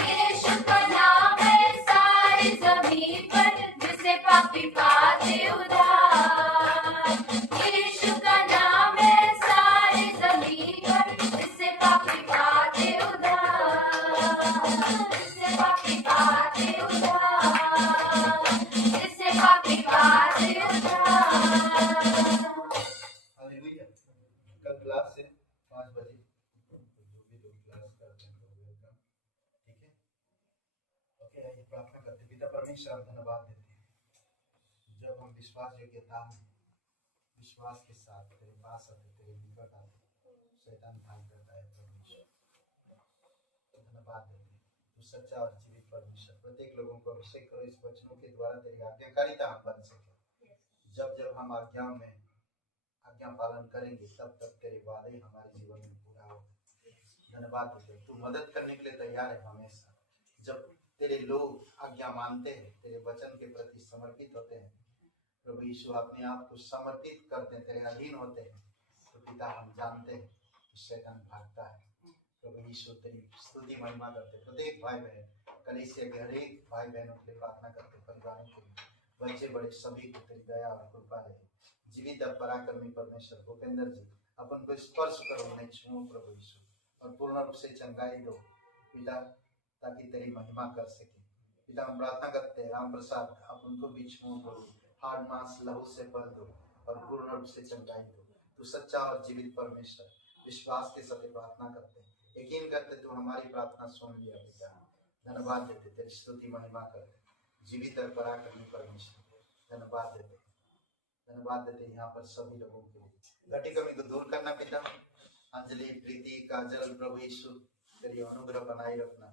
यीशु का नाम है सारी जमीन पर, जिसे पापी पाते उद्धार। यीशु का नाम है सारी जमीन पर, जिसे पापी पाते उद्धार। जिसे पापी पाते उद्धार। जिसे पापी पाते उद्धार। हालेलुया। कल क्लास से 5 बजे जो भी लोग क्लास करते हैं तो वेलकम। ठीक है, ओके। आइए प्रार्थना करते हैं। पिता परमेश्वर, हम धन्यवाद देते हैं जब हम विश्वास योग्यता में विश्वास के साथ तेरे पास आते, तेरे निकट आते, शैतान भाग करता है। परमेश्वर धन्यवाद देते हैं, तू सच्चा और जीवित परमेश्वर। प्रत्येक लोगों को अभिषेक करो इस वचनों के द्वारा, तेरी आज्ञाकारिता हम बन सके। जब जब हम आज्ञा पालन करेंगे तब तक तेरे वादे हमारे जीवन में पूरा हो। धन्यवाद देते हैं, तू मदद करने के लिए तैयार है हमेशा। जब तेरे लोग आज्ञा मानते हैं, तेरे वचन के प्रति समर्पित होते हैं, प्रभु यीशु अपने आप को समर्पित करते हैं, तेरे अधीन होते हैं, तो पिता हम जानते हैं कि शैतान भागता है। प्रभु यीशु तेरी स्तुति महिमा करते। प्रत्येक भाई बहन, कलीसिया के हरेक भाई बहनों के लिए प्रार्थना करते, परिवारों के लिए, बच्चे बड़े सभी को तेरी दया और कृपा रहे। जीवित और पराक्रमी परमेश्वर भूपेंद्र जी, अपन को स्पर्श करो, उन्हें छुओ प्रभु यीशु, और पूर्ण रूप से चंगाई दो पिता, ताकि तेरी महिमा कर सके। पिता हम प्रार्थना करते हैं, राम प्रसाद अपन को भी छुओ प्रभु, हाड़ मांस लहू से भर दो और पूर्ण रूप से चंगाई दो। तू सच्चा और जीवित परमेश्वर, विश्वास के साथ प्रार्थना करते हैं, यकीन करते तू हमारी प्रार्थना सुन लिया पिता। धन्यवाद देते, तेरी स्तुति महिमा करते, जीवित और पराक्रमी परमेश्वर धन्यवाद देते। धन्यवाद देते यहाँ पर सभी लोगों के लिए। घटी कमी को दूर करना पिता, अंजलि, प्रीति, काजल, प्रभु यीशु तेरी अनुग्रह बनाए रखना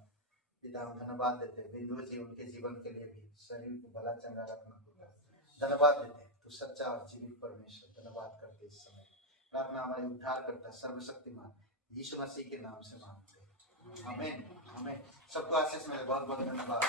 पिता। हम धन्यवाद देते, बिंदु जी उनके जीवन के लिए भी शरीर को भला चंगा रखना पिता। धन्यवाद देते, तू सच्चा और जीवित परमेश्वर। धन्यवाद करते इस समय प्रार्थना हमारे उद्धार करता सर्वशक्तिमान यीशु मसीह के नाम से मांगते हैं, आमीन आमीन। सबको आशीष मिले, बहुत बहुत धन्यवाद।